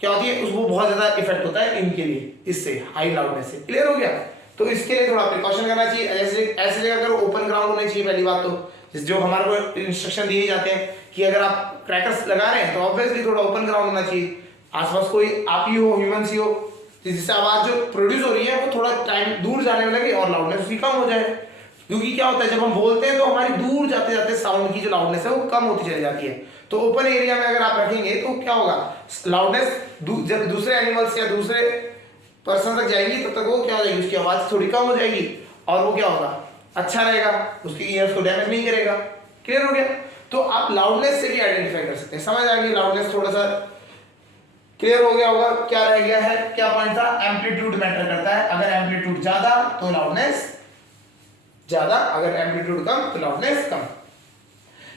क्या होती है, उसको बहुत ज्यादा इफेक्ट होता है इनके लिए, इससे हाई लाउडनेस से। क्लियर हो गया। तो इसके लिए थोड़ा प्रिकॉशन करना चाहिए। ऐसे जगह अगर ओपन ग्राउंड होने चाहिए पहली बात तो, जो हमारे को इंस्ट्रक्शन दिए जाते हैं कि अगर आप क्रैकर्स लगा रहे हैं तो ऑब्वियसली थोड़ा ओपन ग्राउंड होना चाहिए, आसपास कोई आप ही हो, ह्यूमंस ही हो, जिससे आवाज जो प्रोड्यूस हो रही है वो थोड़ा टाइम दूर जाने में लगे और लाउडनेस उसकी कम हो जाए। क्योंकि क्या होता है, जब हम बोलते हैं तो हमारी दूर जाते जाते साउंड की जो लाउडनेस है वो कम होती चली जाती है। तो ओपन एरिया में अगर आप रखेंगे तो क्या होगा, लाउडनेस जब दूसरे एनिमल्स या दूसरे पर्सन तक जाएगी तब तक वो क्या हो जाएगी, उसकी आवाज थोड़ी कम हो जाएगी और वो क्या होगा, अच्छा रहेगा, उसके ईयर्स को डैमेज नहीं करेगा। क्लियर हो गया। तो आप लाउडनेस से भी आइडेंटिफाई कर सकते हैं। समझ आ गई, लाउडनेस थोड़ा सा क्लियर हो गया होगा। क्या रह गया है, क्या पॉइंट था, एम्पलीट्यूड मैटर करता है। अगर एम्पलीट्यूड ज्यादा तो लाउडनेस ज्यादा, अगर एम्पलीट्यूड कम तो लाउडनेस कम।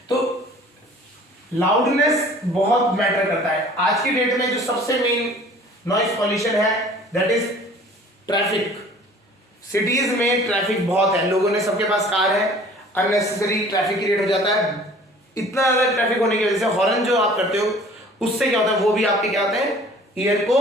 तो लाउडनेस बहुत मैटर करता है आज की डेट में। जो सबसे मेन नॉइस पॉल्यूशन है दैट इज ट्रैफिक। सिटीज में ट्रैफिक बहुत है, लोगों ने सबके पास कार है, अननेसेसरी ट्रैफिक क्रिएट हो जाता है। इतना ज्यादा ट्रैफिक होने की वजह से हॉर्न जो आप करते हो उससे क्या होता है, वो भी आपके क्या होते हैं, ईयर को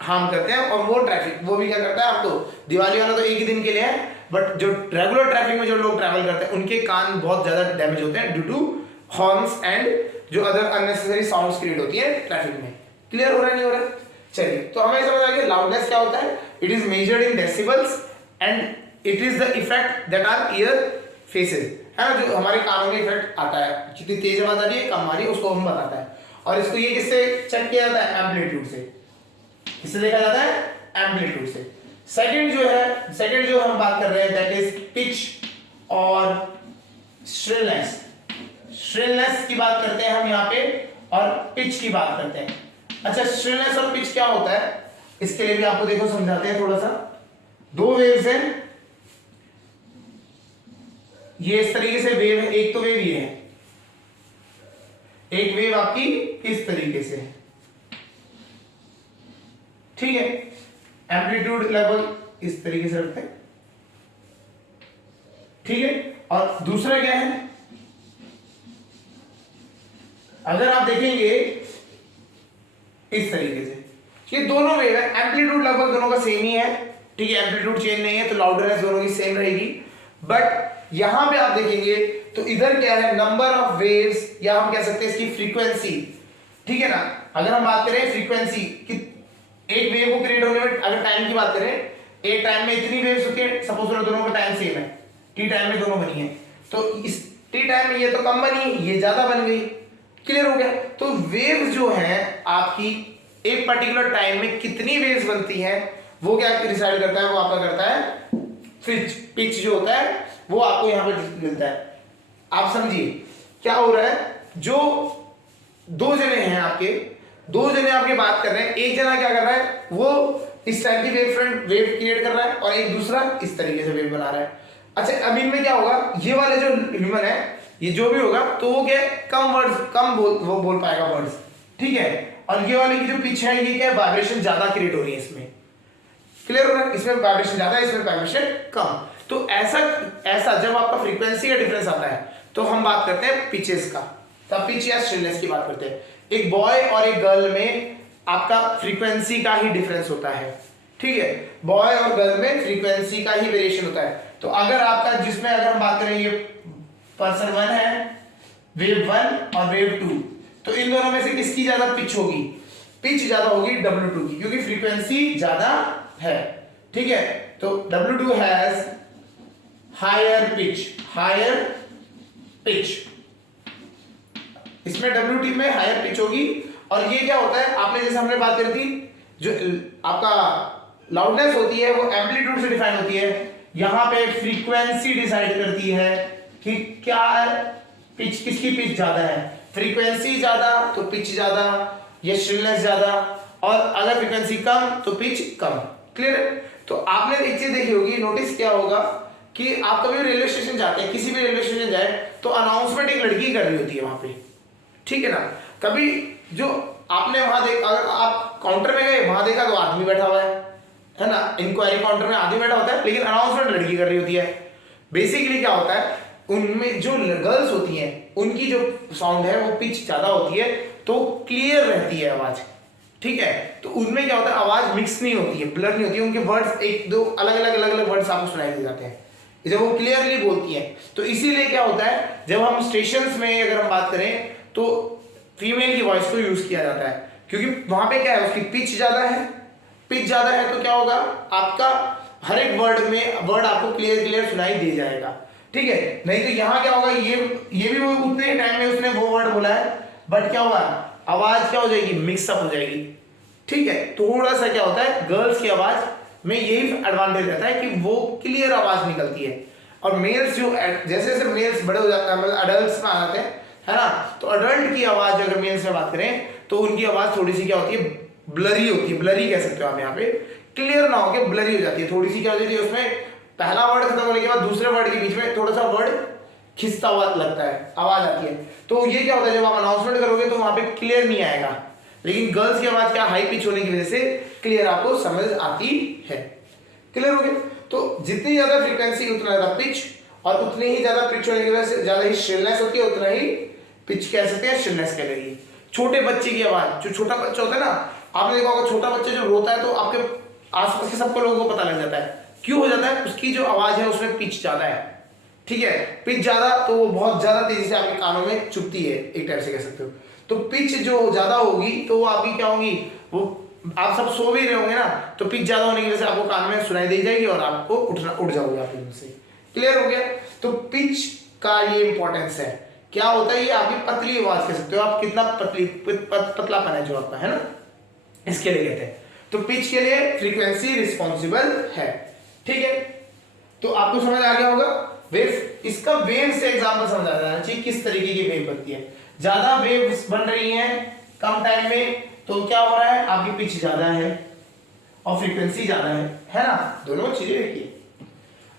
हार्म करते हैं। और वो ट्रैफिक वो भी क्या करता है, आपको दिवाली वाला तो एक ही दिन के लिए है, बट जो रेगुलर ट्रैफिक में जो लोग ट्रैवल करते हैं उनके कान बहुत ज्यादा डैमेज होते हैं ड्यू टू हॉर्न्स एंड जो अदर अननेसेसरी साउंड्स क्रिएट होती है ट्रैफिक में। क्लियर हो रहा है नहीं हो रहा है? चलिए, तो हमें समझ आ गया लाउडनेस क्या होता है। It is measured in decibels and it is the effect that our ear faces, है ना, जो हमारे कानों में इफेक्ट आता है, कितनी तेज आवाज आ रही है कम आ रही है उसको हम बताता है। और इसको ये किससे चेक किया जाता है, एम्पलीट्यूड से। किससे देखा जाता है, एम्पलीट्यूड से। सेकंड जो हम बात कर रहे हैं दैट इज पिच और श्रिलनेस। श्रिलनेस की बात करते हैं हम यहाँ पे और पिच की बात करते हैं। अच्छा, श्रिलनेस और पिच क्या होता है, इसके लिए भी आपको देखो समझाते हैं थोड़ा सा। दो वेव्स हैं, ये इस तरीके से वेव है, एक तो वेव ये है, एक वेव आपकी इस तरीके से है, ठीक है। एम्पलीट्यूड लगभग इस तरीके से रखते हैं, ठीक है। और दूसरा क्या है, अगर आप देखेंगे इस तरीके से, ये दोनों वेव है, एम्पलीट्यूड लगभग दोनों का सेम ही है, ठीक है। एम्पलीट्यूड चेंज नहीं है तो लाउडनेस दोनों की सेम रहेगी। बट यहां पे आप देखेंगे तो इधर क्या है, नंबर ऑफ वेव्स, या हम कह सकते हैं इसकी फ्रीक्वेंसी, ठीक है ना। अगर हम बात करें फ्रीक्वेंसी कि एक वेव को क्रिएट होने में, अगर टाइम की बात करें, एक टाइम में इतनी वेव्स होती है, सपोज करो दोनों का टाइम सेम है, टी टाइम में दोनों बनी है, तो इस टी टाइम में ये तो कम बनी, ये ज्यादा बन गई। क्लियर हो गया? तो वेव्स जो है आपकी एक पर्टिकुलर टाइम में कितनी वेव्स बनती हैं वो क्या डिसाइड करता है, वो आपका करता है पिच। पिच जो होता है वो आपको यहां पे मिलता है। आप समझिए क्या हो रहा है, जो दो जने हैं आपके, दो जने आपके बात कर रहे हैं, एक जना क्या कर रहा है, वो इस टाइप की वेव क्रिएट कर रहा है और एक दूसरा इस तरीके से वेव बना रहा है। अच्छा, अब इनमें क्या होगा, ये वाले जो ह्यूमन है, ये जो भी होगा तो वो क्या कम वर्ड्स कम वो बोल पाएगा वर्ड्स, ठीक है। और ये वाले की जो पिच है, ये क्या वाइब्रेशन ज्यादा क्रिएट हो रही है इसमें। क्लियर हो रहा है? इसमें वाइब्रेशन ज्यादा है, इसमें वाइब्रेशन कम। तो ऐसा जब आपका फ्रीक्वेंसी का डिफरेंस आता है तो हम बात करते हैं पिचेस का, तब पिच या श्रिलनेस की बात करते हैं। एक बॉय और एक गर्ल में आपका फ्रीक्वेंसी का ही डिफरेंस होता है, ठीक है। बॉय और गर्ल में फ्रीक्वेंसी का ही वेरिएशन होता है। तो अगर आपका, जिसमें अगर हम बात करें, ये पर्सन 1 है, वेव 1 और वेव 2, तो इन दोनों में से किसकी ज्यादा पिच होगी? पिच ज्यादा होगी W2 की, क्योंकि फ्रीक्वेंसी ज्यादा है, ठीक है। तो W2 हैज हायर पिच, इसमें WT में हायर पिच होगी। और ये क्या होता है, आपने जैसे हमने बात करी थी, जो आपका लाउडनेस होती है वो एम्पलीट्यूड से डिफाइन होती है, यहां पे फ्रीक्वेंसी डिसाइड करती है कि क्या पिच, किसकी पिच ज्यादा है। फ्रीक्वेंसी ज्यादा तो पिच ज्यादा या श्रिलनेस ज्यादा, और अगर फ्रीक्वेंसी कम तो पिच कम। क्लियर है? तो आपने एक चीज देखी होगी, नोटिस किया होगा कि आप कभी रेलवे स्टेशन जाते हैं, किसी भी रेलवे स्टेशन जाए तो अनाउंसमेंट एक लड़की कर रही होती है वहां पे, ठीक है ना। कभी जो आपने वहां देखा, अगर आप काउंटर में गए वहां देखा तो आदमी बैठा हुआ है ना, इंक्वायरी काउंटर में आदमी बैठा होता है, लेकिन अनाउंसमेंट लड़की कर रही होती है। बेसिकली क्या होता है, उनमें जो गर्ल्स होती हैं उनकी जो साउंड है वो पिच ज्यादा होती है, तो क्लियर रहती है आवाज, ठीक है। तो उनमें क्या होता है, आवाज मिक्स नहीं होती है, ब्लर नहीं होती है, उनके वर्ड्स एक दो अलग अलग वर्ड्स आपको सुनाई दे जाते हैं जब वो क्लियरली बोलती है। तो इसीलिए क्या होता है, जब हम स्टेशंस में अगर हम बात करें तो फीमेल की वॉइस को यूज किया जाता है, क्योंकि वहां पे क्या है, उसकी पिच ज्यादा है। पिच ज्यादा है तो क्या होगा, आपका हर एक वर्ड आपको क्लियर सुनाई दे जाएगा, ठीक है। नहीं तो यहाँ क्या होगा, ये भी वो उतने टाइम में उसने वो वर्ड बोला है, बट क्या होगा, आवाज क्या हो जाएगी, मिक्सअप हो जाएगी, ठीक है। थोड़ा सा क्या होता है, गर्ल्स की आवाज में यही एडवांटेज रहता है कि वो क्लियर आवाज निकलती है। और मेल्स जो जैसे जैसे मेल्स बड़े हो जाते हैं, मतलब अडल्ट में आ जाते हैं, है ना, तो अडल्ट की आवाज अगर मेल्स में बात करें तो उनकी आवाज थोड़ी सी क्या होती है, ब्लरी होती है। ब्लरी कह सकते हो आप यहाँ पे, क्लियर ना होकर ब्लरी हो जाती है, थोड़ी सी क्या हो जाती है, उसमें पहला वर्ड खत्म होने के बाद दूसरे वर्ड के बीच में थोड़ा सा वर्ड खिंचता हुआ लगता है, आवाज आती है। तो ये क्या होता है, जब आप अनाउंसमेंट करोगे तो वहां पे क्लियर नहीं आएगा, लेकिन गर्ल्स की आवाज क्या हाई पिच होने की वजह से क्लियर आपको समझ आती है। क्लियर हो गया। तो जितनी ज्यादा फ्रीक्वेंसी उतना ज्यादा पिच, और उतनी ही ज्यादा पिच होने की वजह से ज्यादा ही श्रिलनेस होती है, उतना ही पिच कह सकते हैं, श्रिलनेस कहलाएगी। छोटे बच्चे की आवाज, जो छोटा बच्चा होता है ना, आपने देखा होगा छोटा बच्चा जब रोता है तो आपके आसपास के सबको लोगों को पता लग जाता है, क्यों हो जाता है, उसकी जो आवाज है उसमें पिच ज्यादा है। ठीक है, पिच ज्यादा तो वो बहुत ज्यादा तेजी से आपके कानों में चुभती है, एक टाइप से कह सकते हो। तो पिच जो ज्यादा होगी तो वो आपकी क्या होगी, वो आप सब सो भी रहे होंगे ना, तो पिच ज्यादा होने की वजह से आपको कान में सुनाई दी जाएगी और आपको उठ जाओगे आप इनसे। क्लियर हो गया। तो पिच का ये इंपॉर्टेंस है। क्या होता है, ये आपकी पतली आवाज कह सकते हो आप, कितना पतलापन है जो आपका है ना, इसके लिए कहते हैं। तो पिच के लिए फ्रीक्वेंसी रिस्पॉन्सिबल है। ठीक है, तो आपको समझ आ गया होगा। वेव, इसका वेव से एग्जांपल समझ आ जाना चाहिए किस तरीके की वेव बनती है। ज्यादा वेव्स बन रही हैं कम टाइम में, तो क्या हो रहा है, आपकी पिच ज्यादा है और फ्रीक्वेंसी ज्यादा है ना, दोनों चीजें देखिए।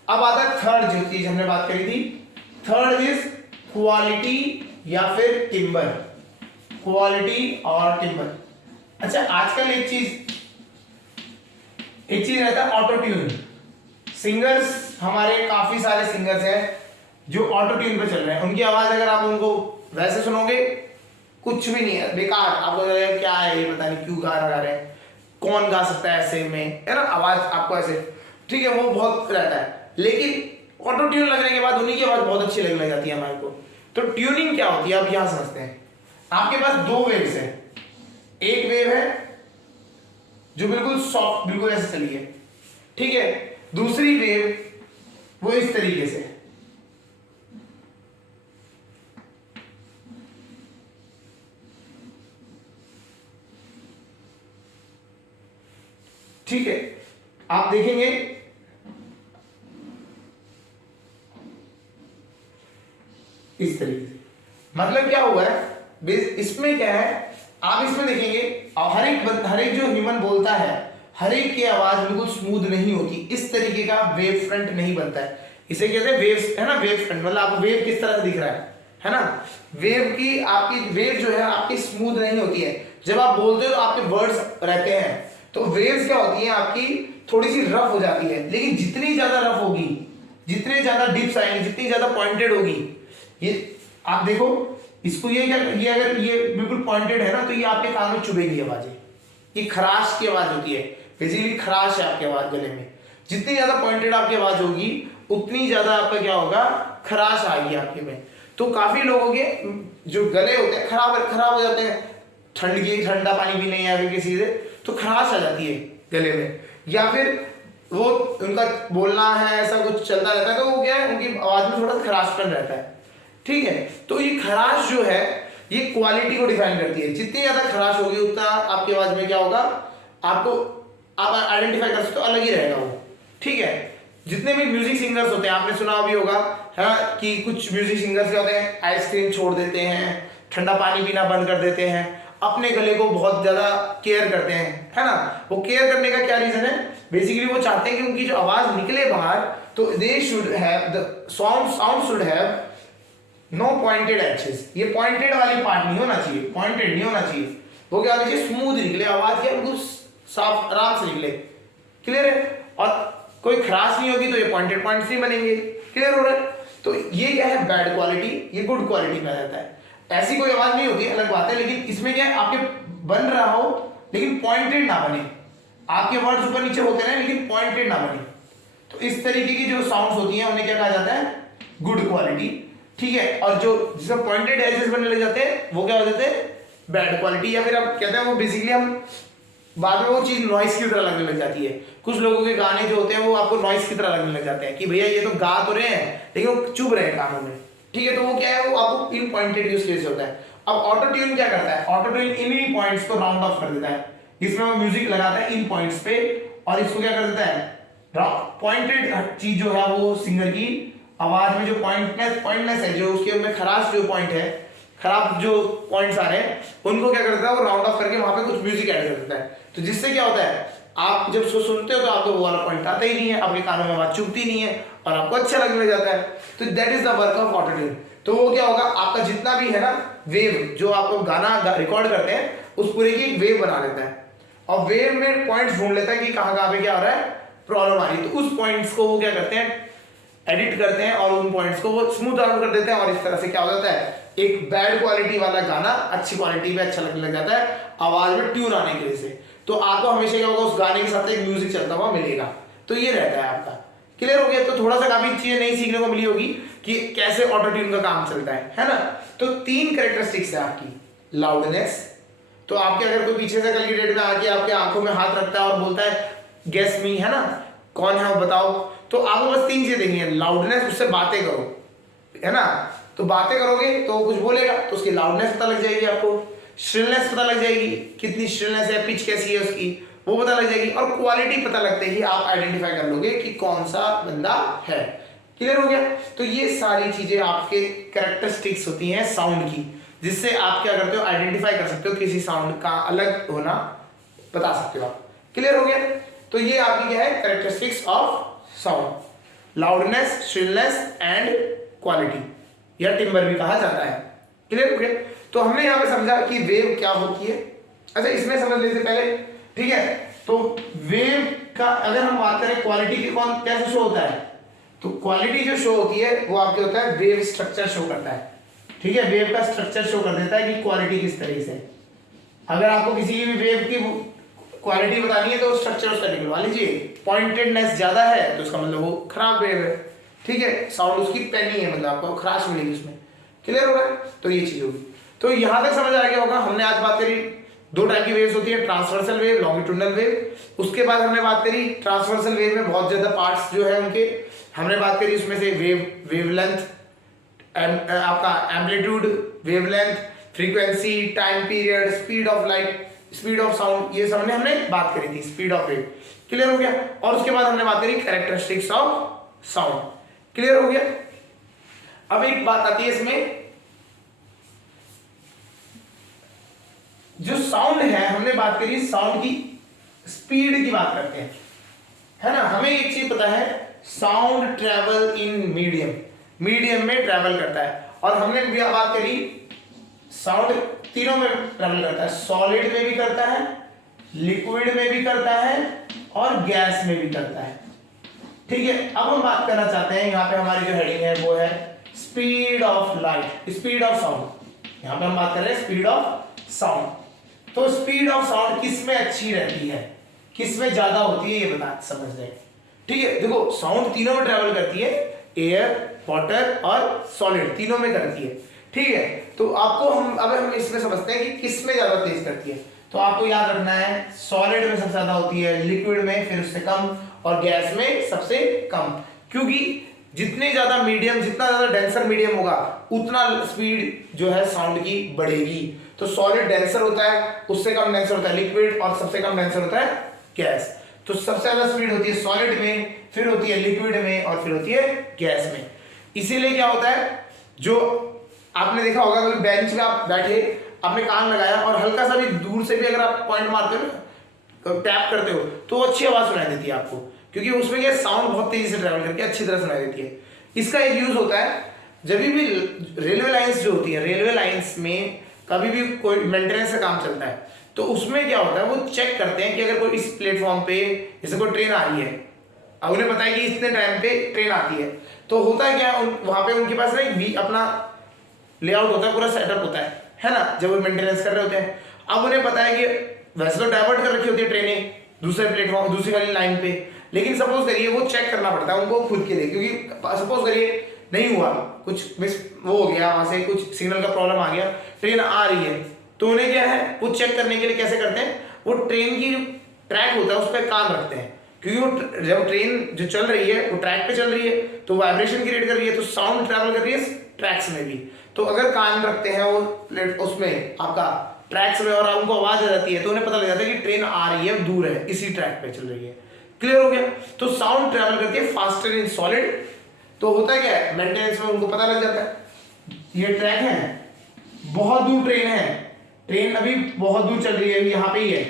अब आता है थर्ड जो चीज हमने बात करी थी, थर्ड इज क्वालिटी या फिर टिम्बर। क्वालिटी और टिम्बर। अच्छा, आजकल एक चीज रहता है ऑटो ट्यून। सिंगर्स, हमारे काफी सारे सिंगर्स हैं जो ऑटो ट्यून पे चल रहे हैं। उनकी आवाज अगर आप उनको वैसे सुनोगे, कुछ भी नहीं है, बेकार। आपको लगेगा क्या है ये, पता नहीं क्यों गाना गा रहे हैं, कौन गा सकता है ऐसे में, है ना, आवाज आपको ऐसे, ठीक है, वो बहुत रहता है। लेकिन ऑटो ट्यून लगने के बाद उन्हीं की आवाज बहुत अच्छी लगने लग जाती है हमारे को। तो ट्यूनिंग क्या होती है आप यहां समझते हैं। आपके पास दो वेव्स है, एक वेव है जो बिल्कुल सॉफ्ट, बिल्कुल ऐसे चली है, ठीक है, दूसरी वेव वो इस तरीके से, ठीक है। आप देखेंगे इस तरीके से, मतलब क्या हुआ है, इसमें क्या है, आप इसमें देखेंगे हर एक जो ह्यूमन बोलता है, हर एक की आवाज बिल्कुल स्मूथ नहीं होती, इस तरीके का वेव फ्रंट नहीं बनता है। इसे कहते हैं वेव्स, है ना, वेव फ्रंट। मतलब आपको वेव किस तरह से दिख रहा है ना, वेव की, आपकी वेव जो है आपकी स्मूथ नहीं होती है। जब आप बोलते हो तो आपके वर्ड्स रहते हैं, तो वेव्स क्या होती हैं आपकी, थोड़ी सी रफ हो जाती है। लेकिन जितनी ज्यादा रफ होगी, जितने ज्यादा डिप्स आएंगे, जितनी ज्यादा पॉइंटेड होगी, ये आप देखो इसको, ये अगर ये बिल्कुल पॉइंटेड है ना, तो ये आपके कान में चुभेगी आवाजें, ये खराश की आवाज होती है, बेसिकली खराश है आपकी आवाज गले में। जितनी ज्यादा पॉइंटेड आपकी आवाज होगी, उतनी ज्यादा आपका क्या होगा, खराश आएगी आपके में। तो काफी लोगों के जो गले होते हैं खराब हो जाते हैं, ठंडा पानी पीने या फिर किसी से, तो खराश आ जाती है गले में, या फिर वो उनका बोलना है ऐसा कुछ चलता रहता है, तो वो क्या है, उनकी आवाज में थोड़ा खराशपन रहता है। ठीक है, तो ये खराश जो है, ये क्वालिटी को डिफाइन करती है। जितनी ज्यादा खराश होगी, उतना आपकी आवाज में क्या होगा, आपको आप आइडेंटिफाई कर सकते हो, अलग ही रहेगा वो। ठीक है, जितने भी म्यूजिक सिंगर्स होते हैं, आपने सुना भी होगा है कि कुछ म्यूजिक सिंगर्स क्या होते हैं, आइसक्रीम छोड़ देते हैं, ठंडा पानी पीना बंद कर देते हैं, अपने गले को बहुत ज्यादा केयर करते हैं, है ना। वो केयर करने का क्या रीजन है, बेसिकली वो चाहते हैं कि उनकी जो आवाज निकले बाहर, तो they should have the sound should have no pointed edges. ये पॉइंटेड वाली पार्ट नहीं होना चाहिए, पॉइंटेड नहीं होना चाहिए, वो क्या होना चाहिए, स्मूथ निकले आवाज, क्या बिल्कुल साफ आराम से निकले। क्लियर है, और कोई खराश नहीं होगी तो ये पॉइंटेड पॉइंट्स नहीं बनेंगे। क्लियर हो रहा है। तो ये क्या है, बैड क्वालिटी, ये गुड क्वालिटी में आ जाता है। ऐसी कोई आवाज नहीं होती, अलग बात है, लेकिन इसमें क्या है, आपके बन रहा हो लेकिन पॉइंटेड ना बने, आपके वर्ड्स ऊपर नीचे होते रहे लेकिन पॉइंटेड ना बने। तो इस तरीके की जो साउंड्स होती हैं उन्हें क्या कहा जाता है, गुड क्वालिटी। ठीक है, और जो जिसमें पॉइंटेड एजेस बनने लग जाते हैं, वो क्या हो जाते हैं, बैड क्वालिटी, या फिर आप कहते हैं वो बेसिकली हम बाद में वो चीज नॉइस की तरह लगने लग जाती है। कुछ लोगों के गाने जो होते हैं वो आपको नॉइस की तरह लगने लग जाते हैं कि भैया ये तो गा तो रहे हैं लेकिन वो चुभ रहे हैं कानों में। ठीक है, तो वो क्या है, वो आपको इन पॉइंटेड यूज केस होता है। अब ऑटो ट्यून क्या करता है, ऑटो ट्यून इन पॉइंट्स को राउंड ऑफ कर देता है, इसमें वो म्यूजिक लगाता है इन पॉइंट्स पे, और इसको क्या कर देता है, पॉइंटेड चीज जो है वो सिंगर की आवाज में जो पॉइंटनेस है, जो उसके में खराश जो पॉइंट है, खराब जो पॉइंट्स आ रहे हैं, उनको क्या करता है, वो राउंड ऑफ करके वहां पे कुछ म्यूजिक ऐड कर देता है। तो जिससे क्या होता है, आप जब सुनते हो तो आपको वो वाला पॉइंट आता ही नहीं है, आपके कानों में बात चुभती नहीं है और आपको अच्छा लगने लग जाता है। तो that is the work of auto tune. तो वो क्या होगा, आपका जितना भी है ना वेव, जो आप गाना रिकॉर्ड करते हैं उस पूरे की एक वेव बना लेता है और वेव में पॉइंट्स ढूंढ लेता है कि कहाँ कहाँ पे क्या हो रहा है, प्रॉब्लम आ रही है। तो उस पॉइंट्स को वो क्या करते हैं, एडिट करते हैं और उन पॉइंट्स को वो स्मूथ आउट कर देते हैं और इस तरह से क्या हो जाता है, एक बैड क्वालिटी वाला गाना अच्छी क्वालिटी में अच्छा लगने लग जाता है आवाज में ट्यून आने की वजह से। तो आपको हमेशा क्या होगा, उस गाने के साथ एक म्यूजिक चलता हुआ मिलेगा। तो ये रहता है आपका। क्लियर हो गया? तो थोड़ा सा काफी चीजें नई सीखने को मिली होगी कि कैसे ऑटो ट्यून का काम चलता है ना। तो 3 कैरेक्टरिस्टिक्स है आपकी। लाउडनेस, तो आपके अगर कोई पीछे से कल की डेट में आके आपके आंखों में हाथ रखता है और बोलता है गेस मी, है ना, कौन है वो बताओ, तो आपको बस 3 चीजें देखनी है। लाउडनेस, उससे बातें करो, है ना, तो बातें करोगे तो कुछ बोलेगा तो उसकी लाउडनेस पता लग जाएगी आपको, श्रिलनेस पता लग जाएगी, कितनी श्रिलनेस है, पिच कैसी है उसकी, वो पता लग जाएगी, और क्वालिटी पता लगते ही आप आइडेंटिफाई कर लोगे कि कौन सा बंदा है। क्लियर हो गया? तो ये सारी चीजें आपके कैरेक्टरिस्टिक्स होती हैं साउंड की, जिससे आप क्या करते हो, आइडेंटिफाई कर सकते हो, किसी साउंड का अलग होना बता सकते हो आप। क्लियर हो गया? तो ये आपकी क्या है, characteristics of sound, loudness, shrillness and quality, या टिम्बर भी कहा जाता है। क्लियर हो गया? तो हमने यहाँ पे समझा कि वेव क्या होती है। अच्छा, इसमें समझ लेते पहले, ठीक है। तो वेव का अगर हम बात करें क्वालिटी की, कौन कैसे शो होता है, तो क्वालिटी जो शो होती है वो आपके होता है वेव स्ट्रक्चर शो करता है। ठीक है, वेव का स्ट्रक्चर शो कर देता है कि क्वालिटी किस तरीके से। अगर आपको किसी भी वेव की क्वालिटी बतानी है तो स्ट्रक्चर उसका निकलवा लीजिए। पॉइंटेडनेस ज्यादा है तो उसका मतलब वो खराब वेव है। ठीक है, साउंड उसकी पैनी है, मतलब आपको खराश मिलेगी उसमें। क्लियर होगा? तो ये चीज होगी। तो यहां तक समझ आ गया होगा। हमने आज बात करी 2 टाइप की वेव्स होती है, ट्रांसवर्सल वेव, लॉन्गिट्यूडनल वेव। उसके बाद हमने बात करी ट्रांसवर्सल वेव में बहुत ज्यादा पार्ट्स जो है उनके, हमने बात करी उसमें से वेवलेंथ, आपका amplitude, wavelength, frequency, time period, speed of light, speed of sound, ये सब हमने बात करी थी, स्पीड ऑफ वेव। क्लियर हो गया? और उसके बाद हमने बात करी कैरेक्टरिस्टिक्स ऑफ साउंड। क्लियर हो गया? अब एक बात आती है इसमें, जो साउंड है, हमने बात करी साउंड की स्पीड की बात करते हैं, है ना। हमें एक चीज पता है, sound travel in medium, medium में ट्रेवल करता है। और हमने भी बात करी साउंड तीनों में ट्रेवल करता है, सॉलिड में भी करता है, लिक्विड में भी करता है और गैस में भी करता है। ठीक है, अब हम बात करना चाहते हैं, यहाँ पे हमारी जो हेडिंग है वो है speed of light, speed of sound. यहाँ पे हम बात कर रहे हैं स्पीड ऑफ साउंड। तो स्पीड ऑफ साउंड किस में अच्छी रहती है, किस में ज्यादा होती है, ये बता समझ रहे हैं। ठीक है, देखो साउंड तीनों में ट्रेवल करती है, एयर, वाटर और सॉलिड, तीनों में करती है। ठीक है, तो आपको हम इसमें समझते हैं कि किस में ज्यादा तेज करती है। तो आपको याद रखना है, सॉलिड में सबसे ज्यादा होती है, लिक्विड में फिर उससे कम और गैस में सबसे कम। क्योंकि जितने ज्यादा मीडियम, जितना ज्यादा डेंसर मीडियम होगा उतना स्पीड जो है साउंड की बढ़ेगी। तो सॉलिड डेंसर होता है, उससे कम डेंसर होता है लिक्विड, और सबसे कम डेंसर होता है गैस। तो सबसे ज्यादा स्पीड होती है सॉलिड में, फिर होती है लिक्विड में और फिर होती है गैस में। इसीलिए क्या होता है, जो आपने देखा होगा कभी बेंच में आप बैठे, आपने कान लगाया और हल्का सा भी दूर से भी अगर आप पॉइंट मारते हो ना, टैप करते हो, तो अच्छी आवाज सुनाई देती है आपको, क्योंकि उसमें क्या साउंड बहुत तेजी से ट्रैवल करके अच्छी तरह सुनाई देती है। इसका एक यूज होता है जब भी रेलवे लाइंस जो होती है, रेलवे लाइंस में कभी भी कोई मेंटेनेंस का काम चलता है, तो उसमें क्या होता है, वो चेक करते हैं कि अगर कोई इस प्लेटफॉर्म पे जैसे कोई ट्रेन आ रही है, अब उन्हें पता है कि इतने टाइम पे ट्रेन आती है, तो होता है क्या, वहां पे उनके पास ना भी अपना लेआउट होता है, पूरा सेटअप होता है ना, जब वो मेंटेनेंस कर रहे होते हैं। अब उन्हें पता है कि वैसे तो डाइवर्ट कर रखी होती है ट्रेनें दूसरे प्लेटफॉर्म, दूसरी वाली लाइन पे, लेकिन सपोज करिए वो चेक करना पड़ता है उनको खुद के लिए, क्योंकि सपोज करिए नहीं हुआ, कुछ मिस वो हो गया, वहां से कुछ सिग्नल का प्रॉब्लम आ गया, ट्रेन आ रही है, तो उन्हें क्या है, वो चेक करने के लिए कैसे करते हैं, वो ट्रेन की ट्रैक होता है उस पर कान रखते हैं, क्योंकि वो जब ट्रेन जो चल रही है वो ट्रैक पे चल रही है, तो वाइब्रेशन क्रिएट कर रही है, तो साउंड ट्रैवल कर रही है ट्रैक्स में भी। तो अगर कान रखते हैं वो प्लेट उसमें आपका ट्रैक्स में और उनको आवाज आ जाती है, तो उन्हें पता लग जाता है कि ट्रेन आ रही है, दूर है, इसी ट्रैक पे चल रही है। क्लियर हो गया? तो साउंड ट्रैवल करती है फास्टर इन सॉलिड। तो होता है क्या है, मेंटेनेंस में उनको पता लग जाता है ये ट्रैक है, बहुत दूर ट्रेन है, ट्रेन अभी बहुत दूर चल रही है, यहाँ पे ही है,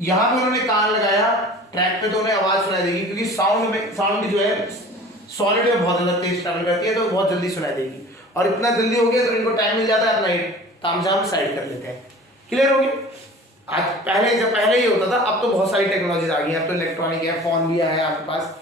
यहाँ पे उन्होंने कान लगाया ट्रैक पे तो उन्हें आवाज सुनाई देगी, क्योंकि साउंड जो है सॉलिड में बहुत ज्यादा तेज ट्रैवल करती है तो बहुत जल्दी सुनाई देगी। और इतना जल्दी हो गया तो इनको टाइम मिल जाता है अपना तामझाम साइड कर लेते हैं। क्लियर हो गया? आज पहले ही होता था, अब तो बहुत सारी टेक्नोलॉजीज आ गई है, अब तो इलेक्ट्रॉनिक है, फोन भी आया आपके पास,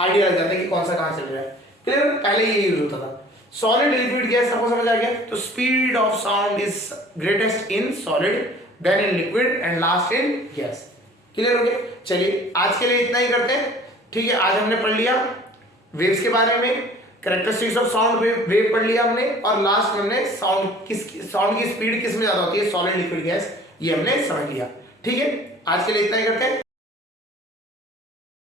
आइडिया लग जाता है कि कौन सा कहाँ चल रहा है। क्लियर? पहले ये यूज होता था। सॉलिड लिक्विड गैस आपको समझ आ गया? तो speed of sound is greatest in solid, then in liquid and last in gas. Clear हो गया? चलिए आज के लिए इतना ही करते हैं, ठीक है। आज हमने पढ़ लिया वेव्स के बारे में, कैरेक्टरिस्टिक्स ऑफ साउंड वेव पढ़ लिया हमने, और लास्ट में हमने साउंड की स्पीड किस में ज्यादा होती है, सॉलिड लिक्विड गैस, ये हमने समझ लिया। ठीक है, आज के लिए इतना ही करते हैं।